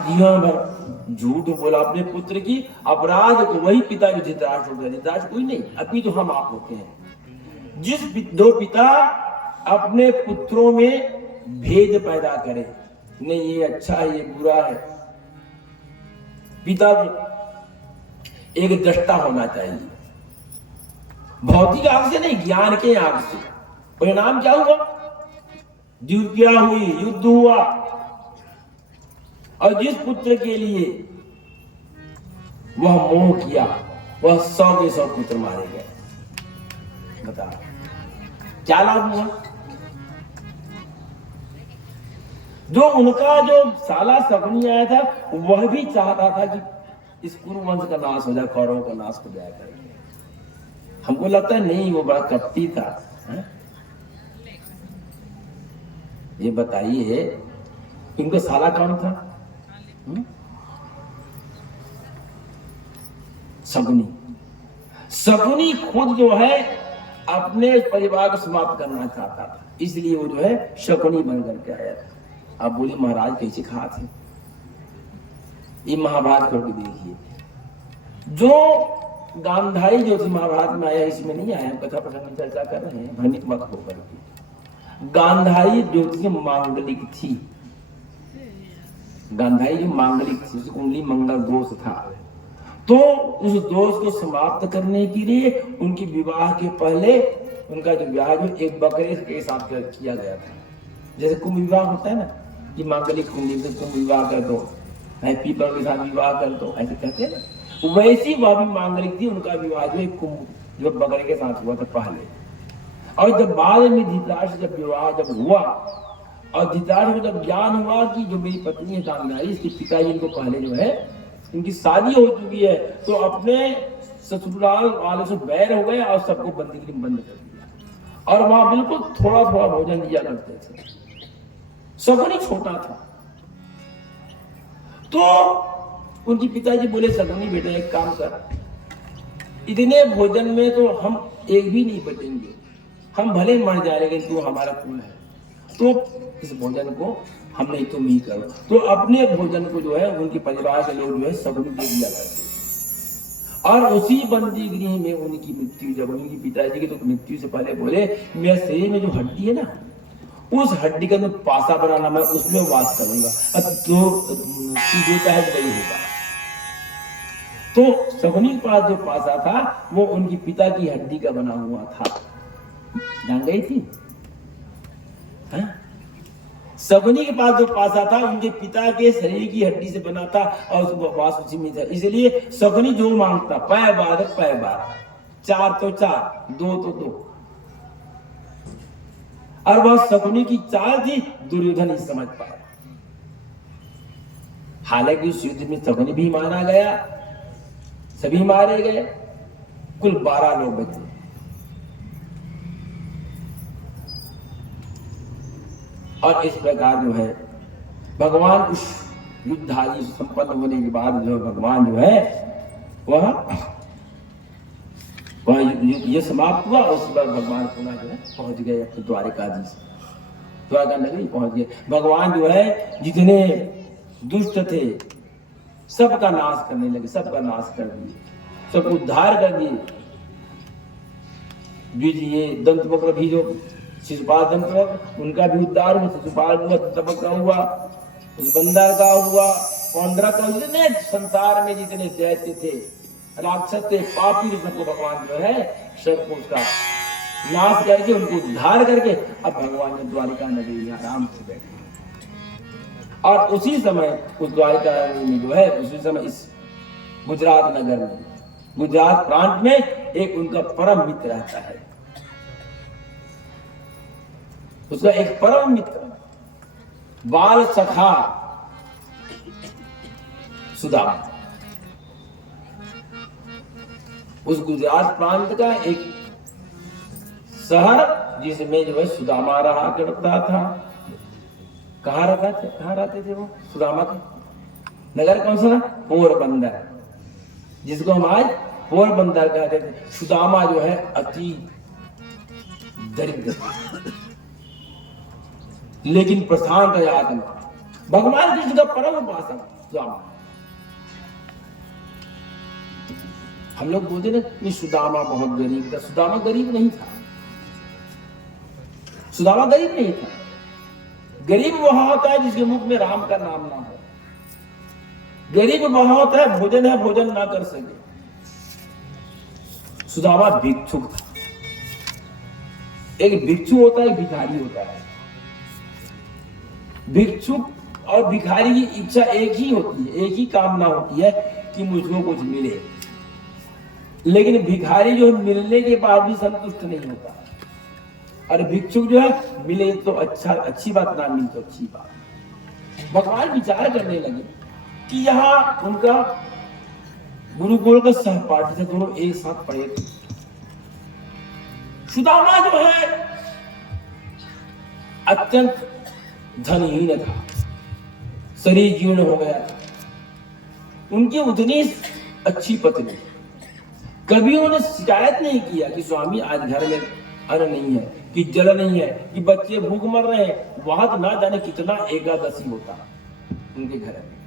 जीवन भर झूठ बोला अपने पुत्र की, अपराध को वही पिता जो धृतराष्ट्र होता है, धृतराष्ट्र कोई नहीं, अभी तो हम आप होते हैं। जिस दो पिता अपने पुत्रों में भेद पैदा करें, नहीं ये अच्छा है ये बुरा है, पिता एक दृष्टा होना चाहिए, भौतिक आंख से नहीं, ज्ञान के आंख से। परिणाम क्या हुआ? द्वितीया हुई, युद्ध हुआ, और जिस पुत्र के लिए वह मोह किया वह 100 के 100 पुत्र मारे गए। बता क्या लाभ हुआ? जो उनका जो साला शकुनी आया था वह भी चाहता था कि इस कुरुवंश का नाश हो जाए, कौरवों का नाश हो जाए करके। हमको लगता है नहीं, वो बड़ा कपटी था। है? ये बताइए इनका साला कौन था? शकुनी। शकुनी खुद जो है अपने परिवार को समाप्त करना चाहता था, इसलिए वो जो है शकुनी बन करके आया था। आप बोले महाराज कैसे कहा थे? ये महाभारत करके देखिए, जो गांधारी जो थी महाभारत में आया, इसमें नहीं आया, कथा प्रसंग में चर्चा कर रहे हैं, भ्रमित मत होकर के। गांधारी जो थी मांगलिक थी, गांधारी जो मांगलिक थी, उसकी कुंडली मंगल दोष था, तो उस दोष को समाप्त करने के लिए उनकी विवाह के पहले उनका जो विवाह जो एक बकरे के साथ किया गया था। जैसे कुंभ विवाह होता है ना कि मांगलिक कुंडली से कुंभ विवाह कर दो, पीपल के साथ विवाह कर दो, ऐसे कहते हैं ना, वैसी वह भी मांगलिक थी। उनका विवाह जो एक कुंभ जो बकरे के साथ हुआ था पहले, और जब बाद में धृतराष्ट्र जब विवाह जब हुआ और धृतराष्ट्र को जब ज्ञान हुआ कि जो मेरी पत्नी है गांधारी, इसके पिताजी इनको पहले जो है इनकी शादी हो चुकी है, तो अपने ससुराल वाले से बैर हो गए और सबको बंदी बंद कर दिया, और वहां बिल्कुल थोड़ा थोड़ा भोजन दिया करते थे। शकुनी छोटा था, तो उनके पिताजी बोले शकुनी बेटा एक काम कर, इतने भोजन में तो हम एक भी नहीं बचेंगे, हम भले मर जाए लेकिन तू हमारा कुल है, तो इस भोजन को हम नहीं तुम ही करो। तो अपने भोजन को जो है उनके परिवार के लोग जो है शकुनी दे दिया करते, और उसी बंदी गृह में उनकी मृत्यु जब उनकी पिताजी की तो मृत्यु से पहले बोले मेरे शरीर में जो हड्डी है ना, उस हड्डी का मैं पासा बनाना, मैं उसमें वास करूंगा, तो तू जो चाहे वही होगा। तो शकुनी के पास जो पासा था वो उनकी पिता की हड्डी का बना हुआ था, जान गई थी। शकुनी के पास जो पासा था उनके पिता के शरीर की हड्डी से बना था, और उसको वास उसी में था, इसलिए शकुनी जो मांगता पै बार, 4 तो 4, 2 तो 2, और वह शकुनी की चाल थी, दुर्योधन ही समझ पाया। हालांकि उस युद्ध में शकुनी भी मारा गया, सभी मारे गए, कुल 12 लोग बचे। और इस प्रकार जो है भगवान उस युद्ध आदि संपन्न होने के बाद जो भगवान जो है वह ये समाप्त हुआ, उसके बाद भगवान पुनः जो है पहुंच गए अपने द्वारिकाधीश, द्वारका नगरी पहुंच गए। भगवान जो है जितने दुष्ट थे सबका नाश करने लगे, सबका नाश कर दिए, सबको उद्धार कर दिए। ये दंतवक्र भी जो शिशुपाल दंतवक्र, उनका भी उद्धार हुआ, शिशुपाल हुआ, दंतवक्र हुआ, उस बंदर का हुआ, पौंड्रक का, जितने संसार में जितने दैत्य थे, राक्षस थे, पापी, सबको भगवान जो है सबको उसका नाश करके उनको उद्धार करके अब भगवान ने द्वारिका नगरी में आराम से बैठे। और उसी समय उस द्वारिका नगरी में जो है उसी समय इस गुजरात नगर में, गुजरात प्रांत में एक उनका परम मित्र रहता है, उसका एक परम मित्र बाल सखा सुदामा। उस गुजरात प्रांत का एक शहर जिसमें जो है सुदामा रहा करता था। कहाँ रहते थे वो सुदामा के नगर? कौन सा? पोरबंदर, जिसको हम आज पोरबंदर कहते थे। सुदामा जो है अति दरिद्र लेकिन प्रशांत आत्मा, भगवान कृष्ण का परम उपासक, सुदामा। हम लोग बोलते ना ये सुदामा बहुत गरीब था, सुदामा गरीब नहीं था। सुदामा गरीब नहीं था। गरीब वहां होता है जिसके मुख में राम का नाम ना हो। गरीब वहां होता है भोजन ना कर सके। सुदामा भिक्षुक था। एक भिक्षु होता है, एक भिखारी होता है। भिक्षुक और भिखारी की इच्छा एक ही होती है, एक ही कामना होती है कि मुझको कुछ मिले। लेकिन भिखारी जो है मिलने के बाद भी संतुष्ट नहीं होता, और भिक्षुक जो है मिले तो अच्छा, अच्छी बात, ना मिले तो अच्छी बात। भगवान विचार करने लगे कि यहाँ उनका गुरुकुल का सहपाठी थे, दोनों एक साथ पढ़े थे। सुदामा जो है अत्यंत धनहीन था, शरीर जीर्ण हो गया था। उनकी उतनी अच्छी पत्नी, कभी उन्होंने शिकायत नहीं किया कि स्वामी आज घर में अन्न नहीं है, कि जल नहीं है, कि बच्चे भूख मर रहे हैं। वहां तो ना जाने कितना एकादशी होता उनके घर में,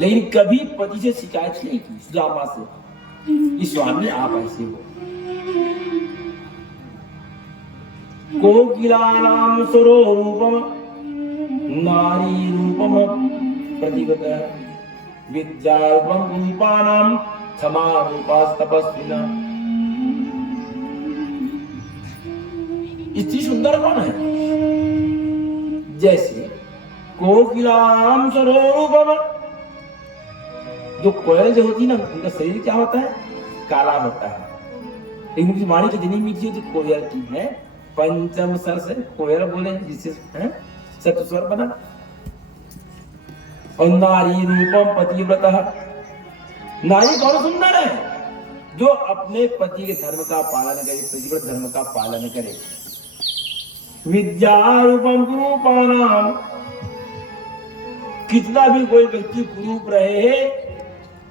लेकिन कभी पति से शिकायत नहीं की सुदामा से कि स्वामी आप ऐसे हो। कोकिलानां स्वरूपम नारी रूपम प्रतिगत विद्यारूपम रूपानां क्षमा रूपास तपस्विना। इतनी सुंदर कौन है? जैसे कोकिलानां स्वरूपम, जो कोयल जो होती है ना, उनका शरीर क्या होता है? काला होता है, लेकिन उनकी वाणी कितनी मीठी होती कोयल की है। पंचम स्वर से कोयल बोले, जिससे सप्त स्वर बना। और नारी रूपम पतिव्रता, नारी कौन सुंदर है? जो अपने पति के धर्म का पालन करे, पतिव्रत धर्म का पालन करे। विद्या रूपम कुरूपाणाम, कितना भी कोई व्यक्ति कुरूप रहे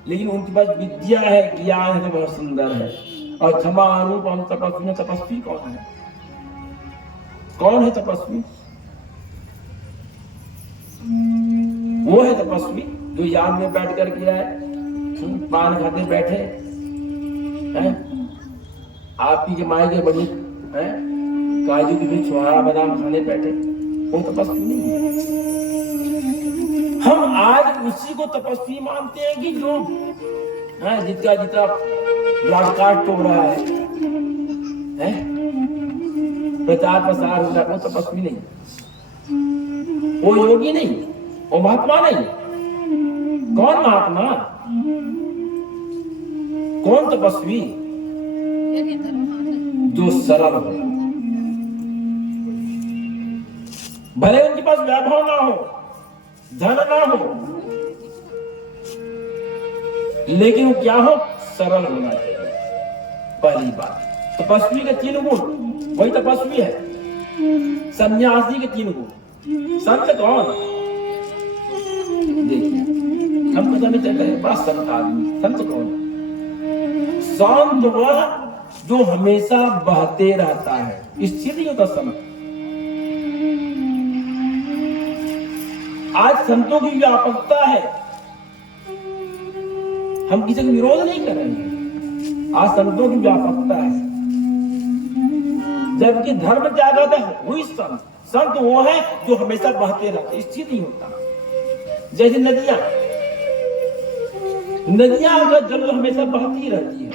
लेकिन उनके पास विद्या है, ज्ञान है, तो बहुत सुंदर है। और क्षमा रूपम तपस्वी, तपस्वी कौन है? कौन है तपस्वी? वो है तपस्वी जो याद में बैठ कर के आए, पान खाते बैठे हैं, आपकी जमाई के बड़ी है, काजू की भी छुहारा बादाम खाने बैठे, वो तपस्वी नहीं है। हम आज उसी को तपस्वी मानते हैं कि जो जितना जितना ब्रॉडकास्ट हो रहा है, प्रचार प्रसार हो रहा है, वो तपस्वी नहीं, वो योगी नहीं, वो महात्मा नहीं। कौन महात्मा? कौन तपस्वी? जो सरल हो, भले उनके पास वैभव ना हो, धन ना हो, लेकिन वो क्या हो? सरल होना चाहिए। पहली बात, तपस्वी के 3 गुण, वही तपस्वी है। सन्यासी के 3 गुण। संत कौन? देखिए, हम पता नहीं चलता है, बड़ा संत आदमी। संत कौन? संत वह जो हमेशा बहते रहता है, स्थिर नहीं होता संत। आज संतों की व्यापकता है, हम किसी का विरोध नहीं कर रहे हैं। आज संतों की व्यापकता है, जबकि धर्म जागृत है वही संत। संत वो है जो हमेशा बहते रहते, स्थिर नहीं होता। जैसे नदियां, नदियां अगर जल हमेशा बहती रहती है,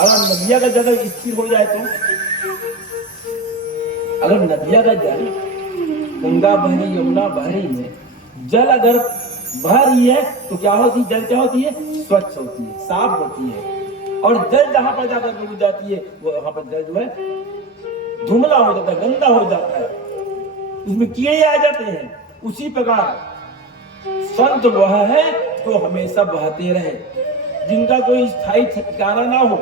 अगर नदियां का जल स्थिर हो जाए तो, अगर नदियां का जल, गंगा बह रही, यमुना बह रही है, जल अगर बह रही है तो क्या होती है? जल क्या होती है? स्वच्छ होती है, साफ होती है। और जल जहां पर जाकर डूब जाती है, वो वहां पर जल जो है धुमला हो जाता है, गंदा हो जाता है, उसमें कीड़े आ जाते हैं। उसी प्रकार संत वह है जो हमेशा बहते रहे, जिनका कोई स्थायी ठिकाना ना हो।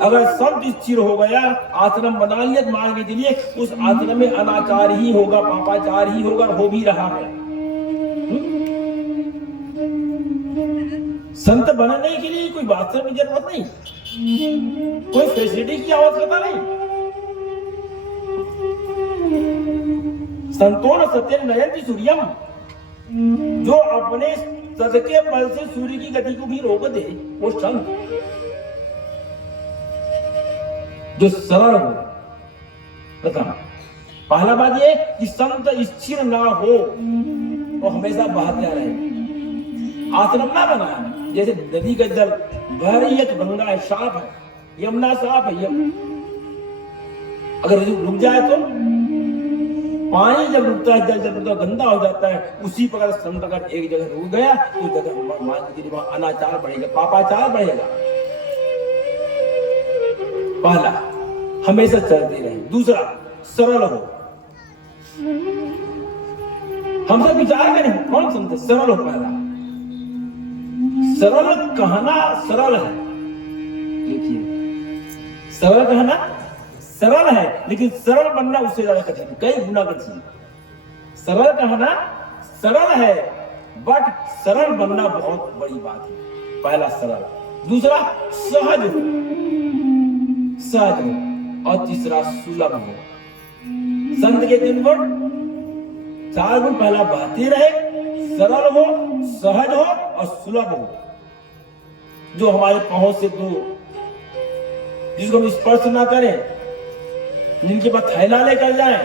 अगर संत स्थिर हो गया, आश्रम बना लिया, मान के चलिए उस आश्रम में अनाचार ही होगा, पापाचार ही होगा, हो भी रहा है। संत बनने के लिए कोई वास्तव की जरूरत नहीं, कोई फैसिलिटी की आवश्यकता नहीं। संतोन सत्य नयंति सूर्यम, जो अपने सदके बल से सूर्य की गति को भी रोक दे वो संत। जो सरल हो, प्रथम पहला बात ये कि संत स्थिर ना हो और हमेशा बहता रहे, आश्रम ना बनाए। जैसे नदी का जल बह रही है तो गंगा है, साफ है, यमुना साफ है, अगर रुक जाए तो पानी जब रुकता है, जल जब गंदा हो जाता है, उसी प्रकार संत अगर एक जगह रुक गया तो जगह मान लीजिए वहां अनाचार बढ़ेगा, पापाचार बढ़ेगा। पहला हमेशा चलते रहे। दूसरा सरल हो, हम सब विचार करें कौन संत सरल हो। पहला सरल कहना सरल है, देखिए सरल कहना सरल है, लेकिन सरल बनना उससे ज्यादा कठिन, कई गुना कठिन। सरल कहना सरल है बट सरल बनना बहुत बड़ी बात है। पहला सरल, दूसरा सहज हो, सहज हो, और तीसरा सुलभ हो। संत के 3 गुण, 4 गुण। पहला बहते रहे, सरल हो, सहज हो और सुलभ हो। जो हमारे पहुंच से दूर, जिसको हम स्पर्श ना करें, जिनके पास थैला लेकर जाए,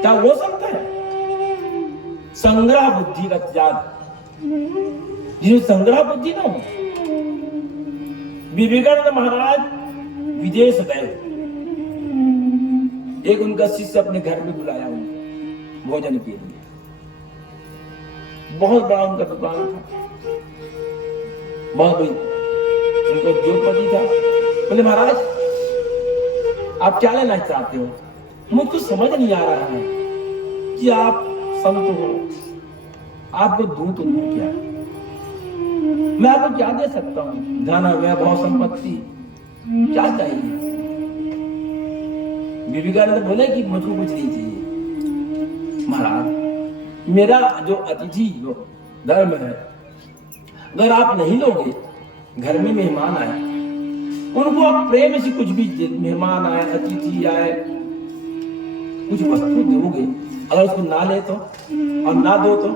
क्या वो संत है? संग्रह बुद्धि का त्याग, जिसमें संग्रह बुद्धि ना हो। विवेकानंद महाराज विदेश गए, एक उनका शिष्य अपने घर में बुलाया उनको भोजन के लिए। बहुत बड़ा उनका दुकान था, बहुत बड़ी, उनका उद्योगपति था। बोले महाराज आप क्या लेना चाहते हो? मुझको समझ नहीं आ रहा है कि आप संत हो, आपको दूं तो दूं क्या? मैं आपको क्या दे सकता हूँ? धन, वैभव, संपत्ति, क्या चाहिए? विवेकानंद बोले कि मुझको कुछ नहीं चाहिए महाराज, मेरा जो अतिथि जो धर्म है, अगर आप नहीं लोगे, घर में मेहमान आए, उनको आप प्रेम से कुछ भी, मेहमान आए, अतिथि आए, कुछ वस्तु दोगे, अगर उसको ना ले तो और ना दो तो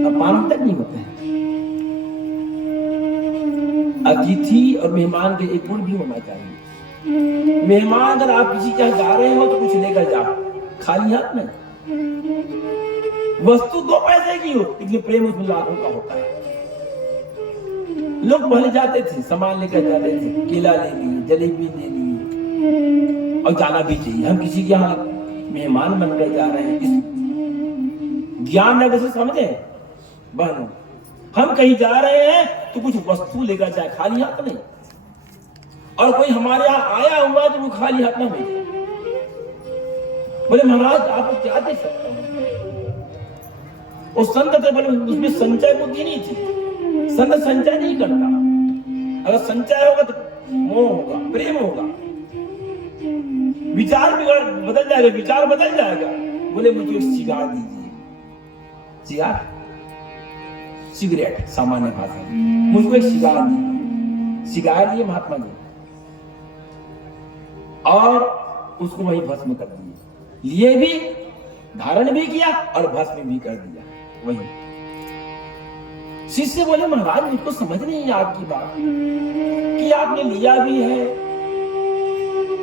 अपमान तक नहीं होते हैं। अतिथि और मेहमान के एक गुण भी होना चाहिए। मेहमान अगर आप किसी के यहाँ जा रहे हो तो कुछ लेकर जाओ, खाली हाथ में। वस्तु 2 पैसे की हो, इसलिए प्रेम उसमें लाखों का होता है। लोग पहले जाते थे, सामान लेकर जाते थे, केला ले लिए, जलेबी ले लिए, और जाना भी चाहिए। हम किसी के यहाँ मेहमान बनकर जा रहे हैं, इस ज्ञान नगर से समझे बहनों, हम कहीं जा रहे हैं तो कुछ वस्तु लेकर जाए, खाली हाथ नहीं। और कोई हमारे यहाँ आया हुआ है तो वो खाली हाथ ना भेजे। बोले महाराज आपको क्या दे सकता हूँ? वो संत थे, बोले उसमें संचय बुद्धि नहीं थी। संत संचय नहीं करता, अगर संचय होगा तो मोह होगा, प्रेम होगा, विचार बदल जाएगा, विचार बदल जाएगा। बोले मुझे एक सिगार दीजिए, सिगार, सिगरेट सामान्य भाषा में, मुझको एक सिगार दीजिए। सिगार दिए महात्मा जी और उसको वही भस्म कर दिए, लिए भी, धारण भी किया और भस्म भी कर दिया वही। शिष्य बोले महाराज मुझको समझ नहीं है आपकी बात कि आपने लिया भी है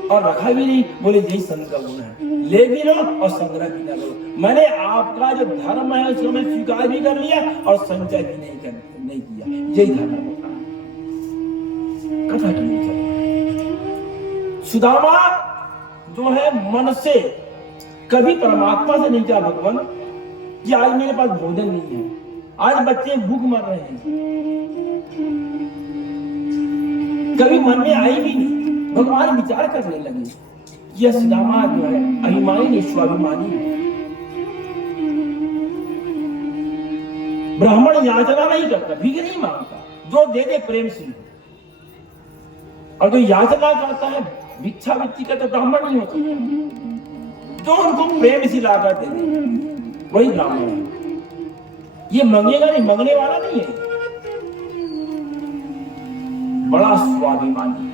और रखा भी नहीं। बोले यही संत का गुण है, ले भी लो और संग्रह भी ना लो। मैंने आपका जो धर्म है उसको मैं स्वीकार भी कर लिया और संचय भी नहीं किया, यही धर्म होता है। कथा की सुदामा जो है मन से कभी परमात्मा से नहीं कहा भगवान कि आज मेरे पास भोजन नहीं है, आज बच्चे भूख मर रहे हैं, कभी मन में आई भी नहीं। भगवान विचार करने लगे यह सुदामा जो है अभिमानी नहीं, स्वाभिमानी है। ब्राह्मण याचना नहीं करता, भीख नहीं मांगता, जो दे दे प्रेम से। और जो याचना करता है, भिक्षा वित्ती का, तो ब्राह्मण नहीं होता। जो उनको प्रेम से ला कर दे दे वही ब्राह्मण है। ये मांगेगा नहीं, मांगने वाला नहीं है, बड़ा स्वाभिमानी।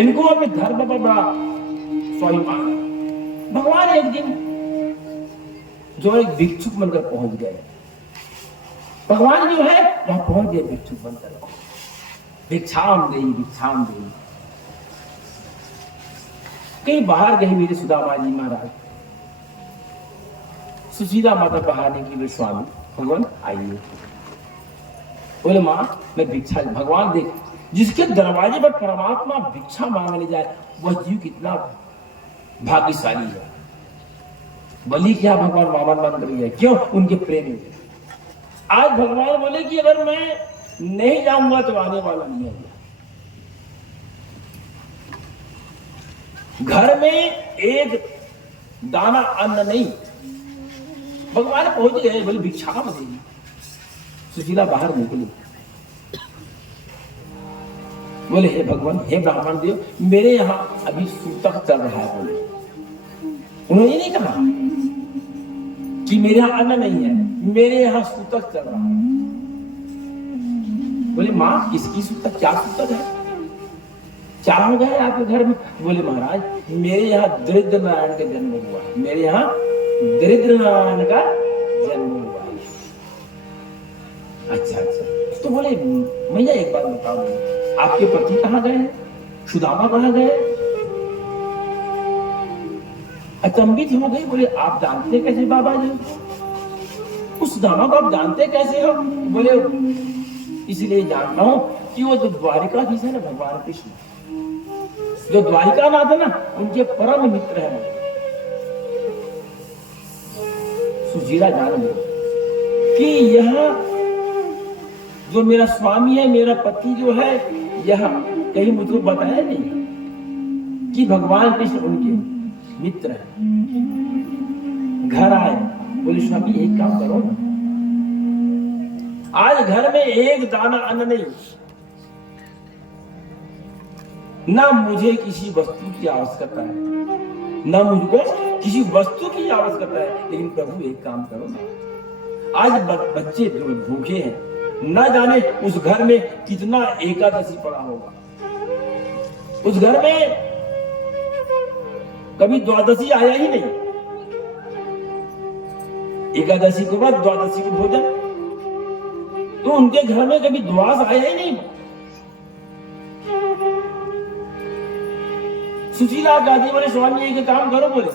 इनको अपने धर्म पर बड़ा स्वाभिमान। भगवान एक दिन जो एक भिक्षुक बनकर पहुंच गए, भगवान जो है वहां पहुंच गए भिक्षुक बनकर, भिक्षाम देई। कहीं बाहर गई मेरे सुदामा जी महाराज, सुशीला माता बहाने की वे स्वामी भगवान आइए। बोले मां मैं भिक्षा, भगवान देख जिसके दरवाजे पर परमात्मा भिक्षा मांगने जाए वह जीव कितना भाग्यशाली है। बलि क्या भगवान वामन बन रही है, क्यों? उनके प्रेम में। आज भगवान बोले कि अगर मैं नहीं जाऊंगा तो आने वाला नहीं है। घर में एक दाना अन्न नहीं, भगवान पहुंच गए, बोले भिक्षा देगी। सुशीला बाहर निकली, बोले हे भगवान, हे ब्राह्मण देव, मेरे यहां अभी सूतक चल रहा है। बोले उन्होंने ये नहीं कहा कि मेरे यहां अन्न नहीं है, मेरे यहां सूतक चल रहा है। बोले मां किसकी सूतक, क्या सूतक है, क्या हो गया आपके घर में? बोले महाराज मेरे यहाँ दरिद्र नारायण का जन्म हुआ है, मेरे यहाँ दरिद्र नारायण का जन्म हुआ है। अच्छा अच्छा, तो बोले भैया एक बात बताओ, आपके पति कहाँ गए, सुदामा कहाँ गए? अचंभित हो गई, बोले आप जानते कैसे बाबा जी, उस सुदामा को आप जानते कैसे हो? बोले इसलिए जानता हूं कि वो जो द्वारिकाधीश है ना भगवान कृष्ण, जो द्वारिकानाथ है ना, उनके परम मित्र है। सुशीला जान लो कि यह जो मेरा स्वामी है, मेरा पति जो है, यह कहीं मुझको बताया नहीं कि भगवान कृष्ण उनके मित्र है। घर आए, बोले स्वामी एक काम करो ना, आज घर में एक दाना अन्न नहीं, ना मुझे किसी वस्तु की आवश्यकता है, ना मुझको किसी वस्तु की आवश्यकता है, लेकिन प्रभु एक काम करो ना, आज बच्चे भूखे हैं, ना जाने उस घर में कितना एकादशी पड़ा होगा, उस घर में कभी द्वादशी आया ही नहीं, एकादशी के बाद द्वादशी को भोजन, तो उनके घर में कभी द्वास आया ही नहीं। सुशीला गादी बोले स्वामी एक काम करो, बोले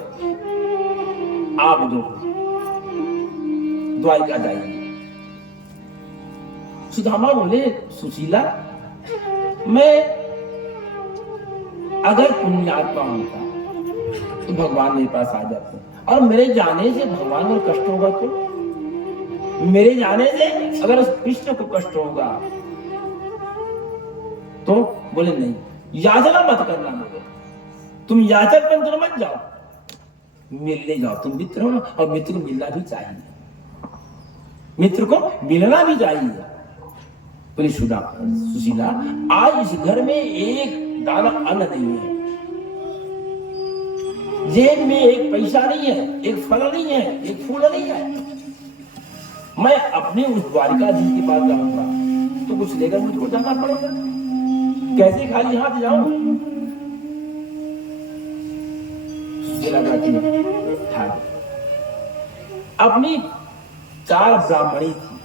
आप दो द्वारिका जाइए। सुदामा बोले सुशीला मैं अगर पुण्यात्मा होता तो भगवान मेरे पास आ जाते, और मेरे जाने से भगवान को कष्ट होगा तो, मेरे जाने से अगर उस कृष्ण को कष्ट होगा तो बोले नहीं, याचना मत करना, मुझे तुम याचक बन मत जाओ, मिलने जाओ, तुम मित्र हो ना, और मित्र को मिलना भी चाहिए, मित्र को मिलना भी चाहिए। बोले सुशीला आज इस घर में एक दाना अन्न नहीं है, जेब में एक पैसा नहीं है, एक फल नहीं है, एक फूल नहीं है, मैं अपने उस द्वारिकाधीश के पास जाऊंगा तो कुछ लेकर मुझको जाना पड़ेगा, कैसे खाली हाथ जाऊं? अपनी 4 ब्राह्मणी थी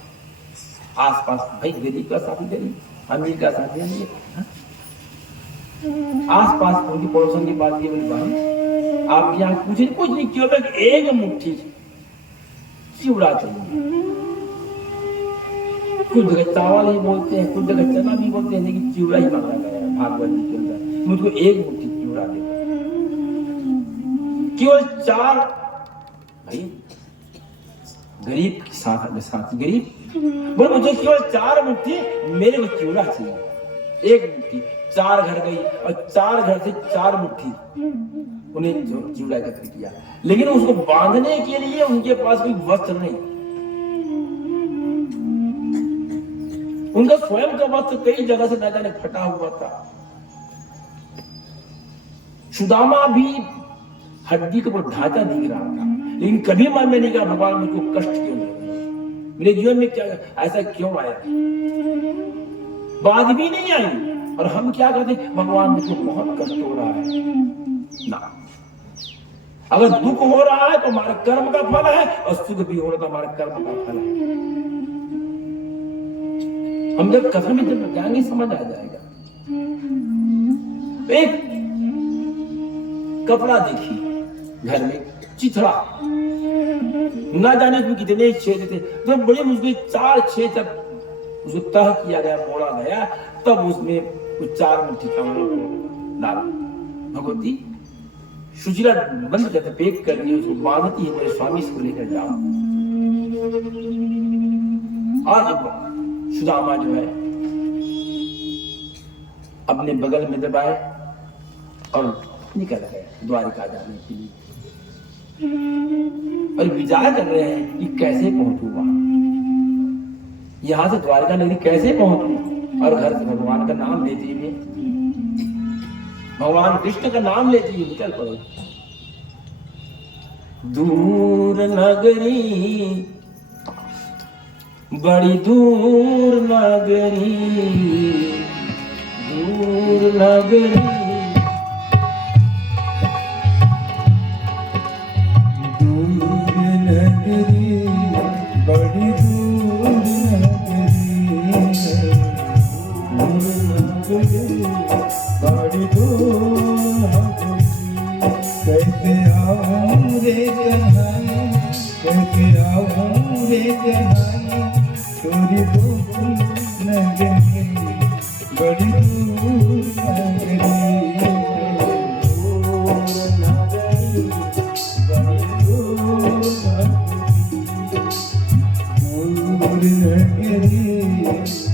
आसपास, भाई गरीब का साथी गरीब, अमीर का साथी अमीर, आसपास उनकी पड़ोसन की बात की, बोली भाई आप यहाँ कुछ नहीं क्यों, एक मुट्ठी चिवड़ा चाहिए, कुछ जगह चावल ही बोलते हैं, कुछ जगह चना भी बोलते हैं, लेकिन चिवड़ा ही मांगा गया है भागवत जी के अंदर, मुझको एक मुट्ठी चिवड़ा दे, केवल 4, भाई गरीब के साथ गरीब बोले मुझे केवल 4 मुट्ठी, मेरे को चिवड़ा चाहिए, एक मुट्ठी। 4 घर गई और 4 घर से 4 मुट्ठी उन्हें चिवड़ा एकत्र किया, लेकिन उसको बांधने के लिए उनके पास कोई वस्त्र नहीं, उनका स्वयं का वस्त्र कई जगह से न जाने फटा हुआ था। सुदामा भी हड्डी के ऊपर ढांचा दिख रहा था, लेकिन कभी मन में नहीं कहा भगवान मुझको कष्ट क्यों दे रहे हैं, मेरे जीवन में क्या ऐसा क्यों आया, बात भी नहीं आई, और हम क्या कहते भगवान मुझको बहुत कष्ट हो रहा है ना। अगर दुख हो रहा है तो हमारे कर्म का फल है, और सुख भी हो रहा तो हमारे कर्म का फल है। हम जब कथा में जब जाएंगे समझ आ जाएगा। एक कपड़ा देखी घर में, चिथड़ा, ना जाने उसमें कितने छेद थे, तो बड़े मुश्किल 4 छेद जब उसको तह किया गया, मोड़ा गया, तब उसमें कुछ 4 मुट्ठी चावल डाला। भगवती सुशीला बंद करते, पैक कर दिए, उसको बांधती है, मेरे स्वामी इसको लेकर जाओ। आज सुदामा जो है अपने बगल में दबाए और निकल गए द्वारिका जाने के लिए, और विचार कर रहे हैं कि कैसे पहुंचू वहां, यहां से द्वारिका नगरी कैसे पहुंचू, और घर से भगवान का नाम लेते हुए, भगवान कृष्ण का नाम लेते हुए निकल पड़े। दूर नगरी, बड़ी दूर नगरी, दूर नगरी, दूर नगरी, बड़ी दूर नगरी, बड़ी दूर नगरी। कैसे आऊं रे कन्हैया, कैसे आऊं रे कन्हैया, तोरी दूर नगरी, बड़ी दूर नगरी।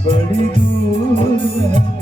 बड़ी दूर नगरी।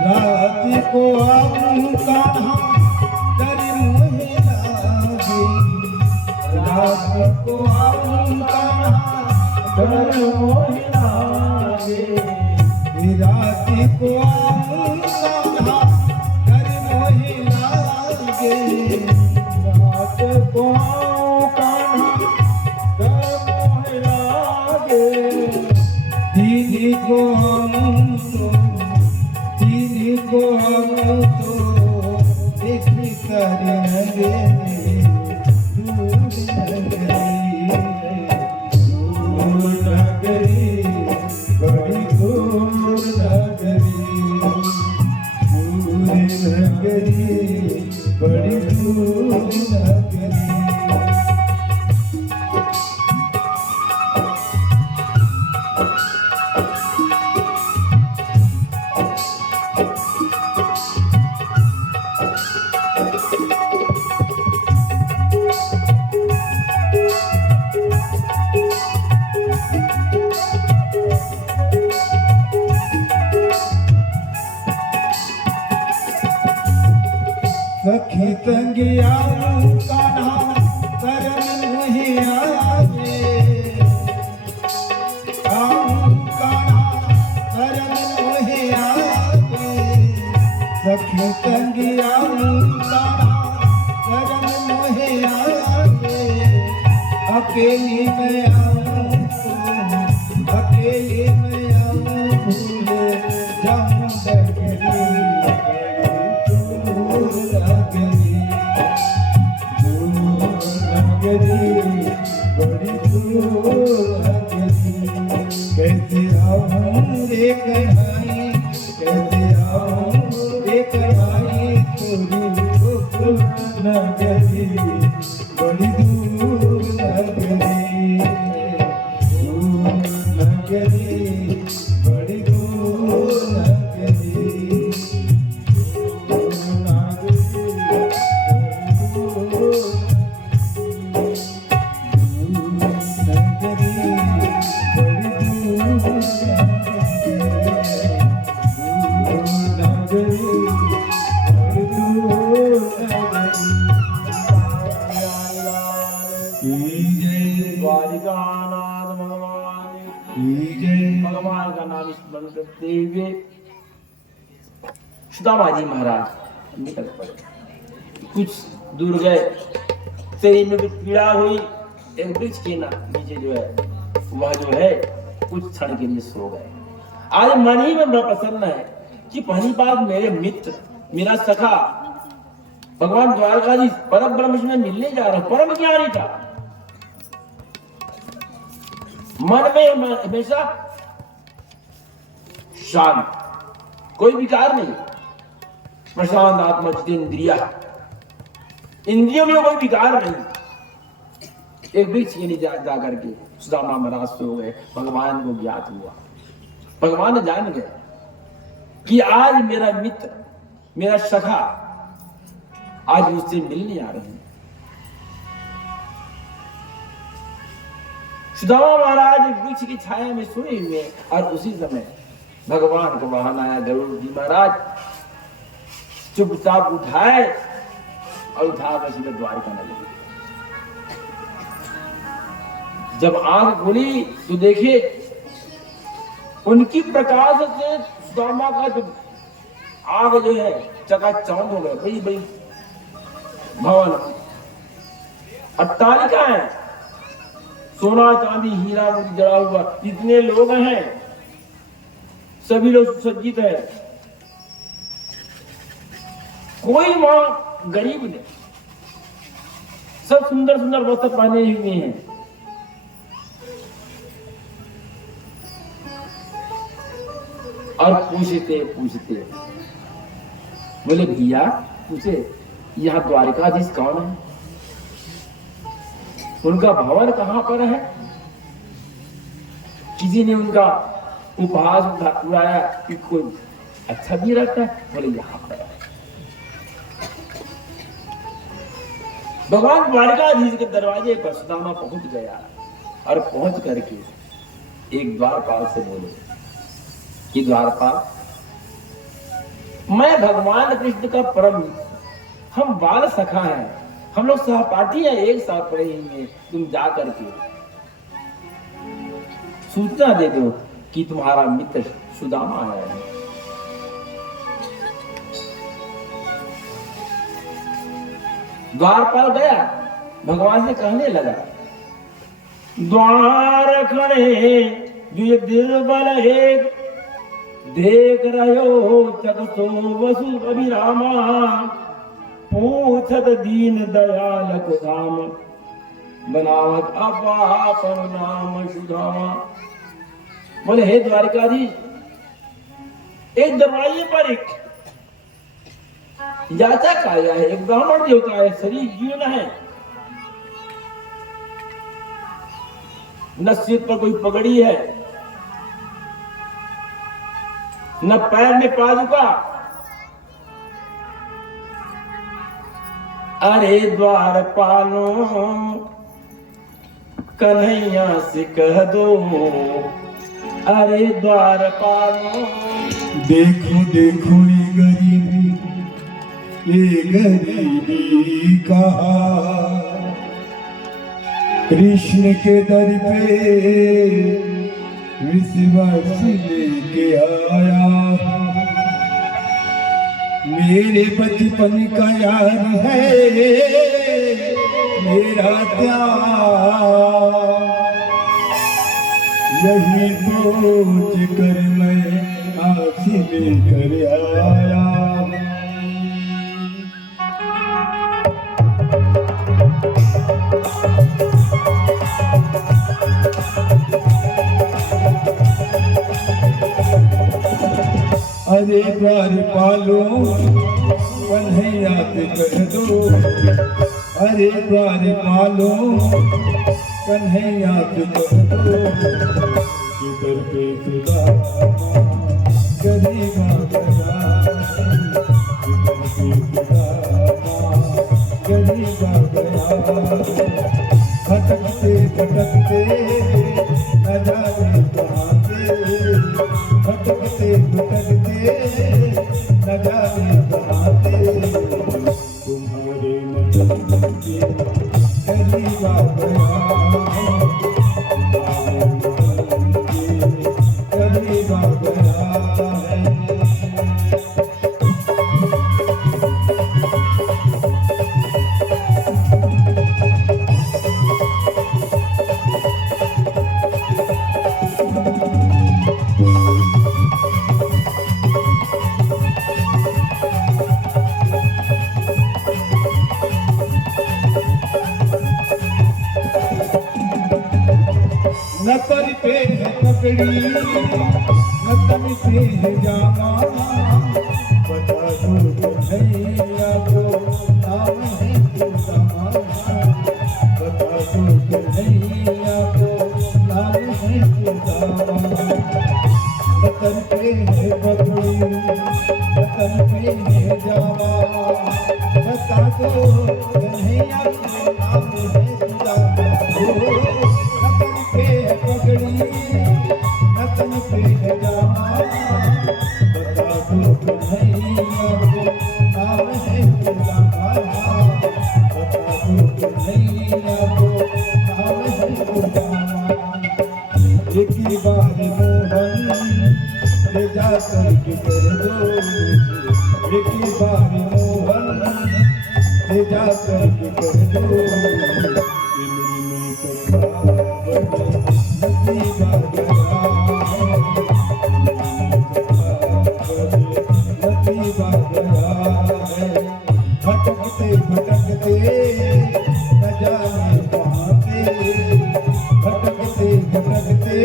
रात को आऊं कान्हा डर मोहे लागे, रात को आऊं कान्हा डर मोहे लागे, रात को आऊं कान्हा डर मोहे लागे, रात को आऊं कान्हा डर मोहे लागे, दीदी को आऊं को तो देखी करेंगे दूर नगरी, बड़ी दूर नगरी, दूर नगरी, बड़ी दूर नगरी। सखी तंगिया कान्हा करन मुहे आवे, कान्हा करन मुहे आवे, सखी तंगिया कान्हा करन मुहे आवे, अकेली में आऊं अकेली में आऊं भूले जाऊं डगरी, बड़ी दूर नगरी। कैसे आऊं रे कन्हैया, कैसे आऊं रे कन्हैया, तोरी नगरी, बड़ी दूर नगरी, दूर नगरी, बड़ी दूर नगरी, दूर नगरी, की जय, द्वारिकानाथ भगवान की जय। भगवान का नाम स्मरण करते हुए सुदामा जी महाराज निकल पड़े। कुछ दूर गए, शरीर में कुछ पीड़ा हुई, एक वृक्ष के नीचे जो है वह जो है कुछ क्षण के लिए सो गए। आज मन ही में बड़ा प्रसन्न है कि पहली बार मेरे मित्र, मेरा सखा भगवान द्वारकाधीश परम ब्रह्म में मिलने जा रहा, परम ज्ञानी था। मन में हमेशा शांत, कोई विकार नहीं, प्रशांत आत्मा जितेंद्रिया, इंद्रियों में कोई विकार नहीं। एक वृक्ष के नीचे जा करके सुदामा महाराज सो गए। भगवान को ज्ञात हुआ, भगवान जान गए कि आज मेरा मित्र, मेरा सखा आज मुझसे मिलने आ रहे हैं। सुदामा महाराज वृक्ष की छाया में सोए हुए और उसी समय भगवान को वाहन आया गरुड़ जी महाराज, चुपचाप उठाए और उठा कर सीधे द्वारिका में ले। जब आंख खुली तो देखे उनकी प्रकाश से सुदामा का जो आंख जो है चकाचौंध हो गए। बड़ी बड़ी भवन, अट्टालिका है, सोना चांदी हीरा मोती जड़ा हुआ, इतने लोग हैं, सभी लोग सुसज्जित है, कोई वहां गरीब नहीं, सब सुंदर सुंदर वस्त्र पहने हुए हैं। और पूछते पूछते बोले भैया, पूछे यहाँ द्वारिकाधीश कौन है, उनका भवन कहां पर है। किसी ने उनका उपहास उड़ाया कि कोई अच्छा भी रहता है, बोले यहाँ पर है। भगवान द्वारिकाधीश के दरवाजे पर सुदामा पहुंच गया और पहुंच करके एक द्वारपाल से बोले कि द्वारपाल, मैं भगवान कृष्ण का परम, हम बाल सखा हैं, हम लोग सहपाठी हैं, एक साथ पढ़े हुए, तुम जा करके सूचना दे दो कि तुम्हारा मित्र सुदामा आया है। द्वारपाल गया, भगवान से कहने लगा, द्वार खड़े दिलबल एक, देख रहो जगतो वसु अभिरामा, पूछत दीन दयाल को धाम, बनावत अपापन नाम सुधामा। बोले हे द्वारिकाधीश, एक दरवाजे पर एक याचक आया है, एक ब्राह्मण देवता है, शरीर जीर्ण है, न सिर पर कोई पगड़ी है, न पैर में पादुका। अरे द्वारपालो कन्हैया से कह दो, अरे द्वारपालो देखो देखो ये गरीबी कहा, कृष्ण के दर पे विश्वास लेके आया, मेरे बचपन का यार है मेरा प्यार, यही सोच कर मैं आस लेकर आया। अरे द्वारपालो कन्हैया से कह दो, अरे द्वारपालो कन्हैया से कह दो, किधर पे सुदामा गरीबा गया, किधर पे सुदामा गरीबा गया, भटकते भटकते न जाने कहाँ से, भटकते भटकते न जाने कहाँ से, तुम्हारे नजर के करीबा न पर पे है पकड़ी न तन से है जामा बता दो कन्हैया को नाम है तुझमा बता दो कन्हैया को नाम है तुझमा न तन पे है पकड़ी न तन पे है जामा बता दो कन्हैया को नाम है तुझमा पगड़ी नतन पे जामा बता दो कन्हैया को नाम है तुझमा बता दो कन्हैया को नाम है तुझमा एक ही बार मोहन ले जा करके कर दो एक ही बार मोहन ले जा करके कर दो भटकते भटकते न जाने कहाँ पे भटकते भटकते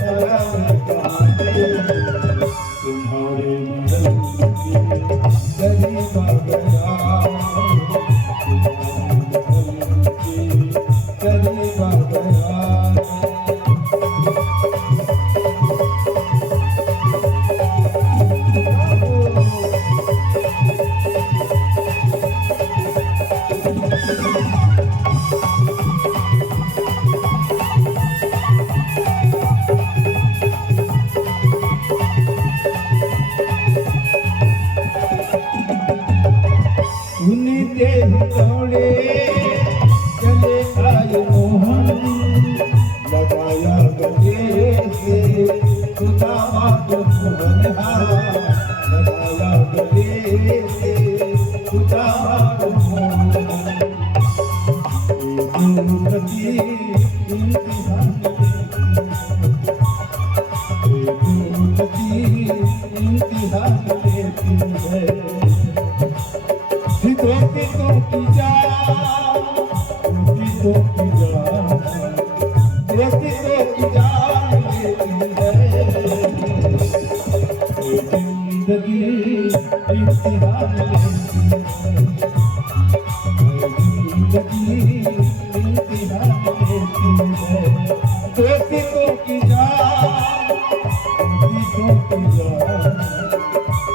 न जाने कहाँ पे तुम्हारे महल की गरीब आ गया गरीब आ गया दौड़े चले आए मोहन लगाया गले से सुदामा को मोहन लगाया गले से सुदामा को मोहन इम्तिहान लेती है दोस्तों की जान दोस्तों की जान दोस्तों की जान लेती है जिंदगी इम्तिहान लेती है जिंदगी इम्तिहान लेती है दोस्तों की जान दोस्तों की जान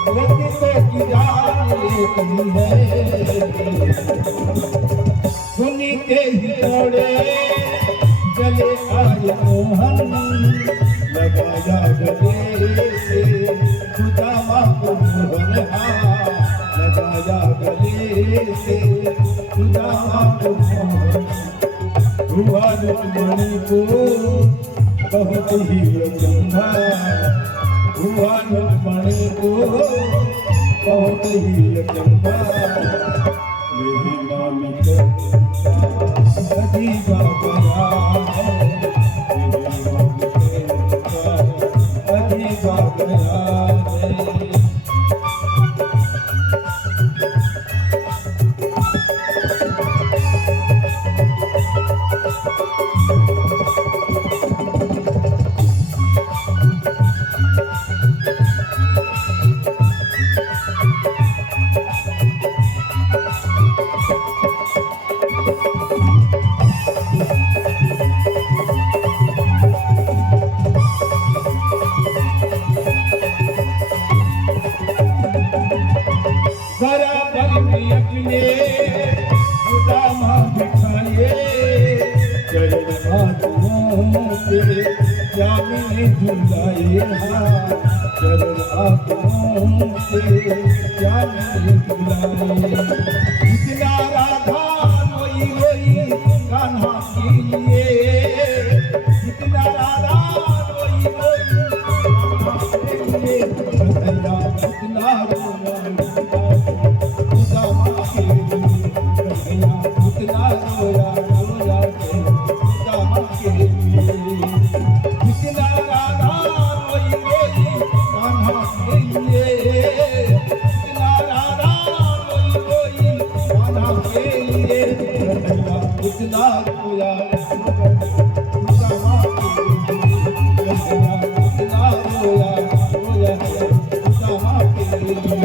दोस्तों की जान लेती है सुनते ही दौड़े चले आए मोहन लगाया गले से सुदामा को मोहन लगाया गले से सुदामा को मोहन हुआ रुक्मणी को बहुत ही अचंभा हुआ रुक्मणी को बहुत ही अचंभा मेरी मालिक अजीब आ गया है मेरी मालिक अजीब आ गया है बराबर में अपने सुदामा बिठाए चरण हाथों से जामिन झुलाए चरण हाथों से जामिन झुलाए इतना राधा रोई रोई के लिए जितना राधा रोई रोई कान्हा के लिए कन्हैया उतना रोया सुदामा के लिए कन्हैया उतना रोया रोया सुदामा के लिए जितना राधा रोई रोई कान्हा के लिए जितना राधा रोई रोई कान्हा के लिए कन्हैया उतना रोया सुदामा के लिए कन्हैया उतना रोया रोया सुदामा के लिए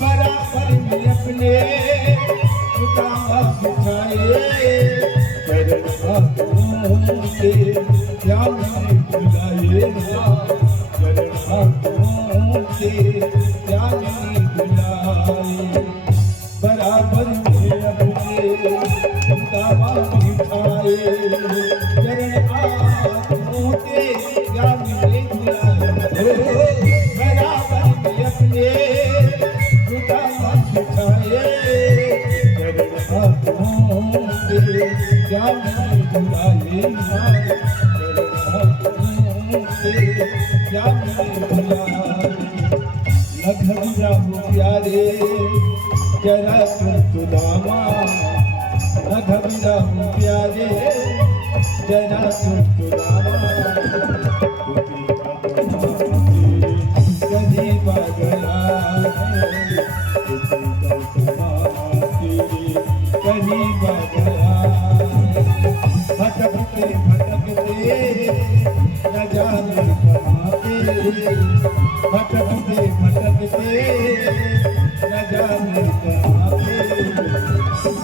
बराबर में अपने सुदामा बिछाए चरण हाथों से ध्यान में बुलाए चरण हाथों से ध्यान में बुलाए बराबर में अपने सुदामा बिछाए चरण हाथों से ध्यान में बुलाए बराबर में अपने सुदामा बिछाए चरण हाथों से ध्यान में बुलाए चरण हाथों से ध्यान में बुलाए लखनऊ प्यारे जरा सुदामा लखनऊ प्यारे जरा सुदामा कभी बगला कहीं बगला भटकते भटकते न जाने कहाँ पे भटकते भटकते न जाने कहाँ पे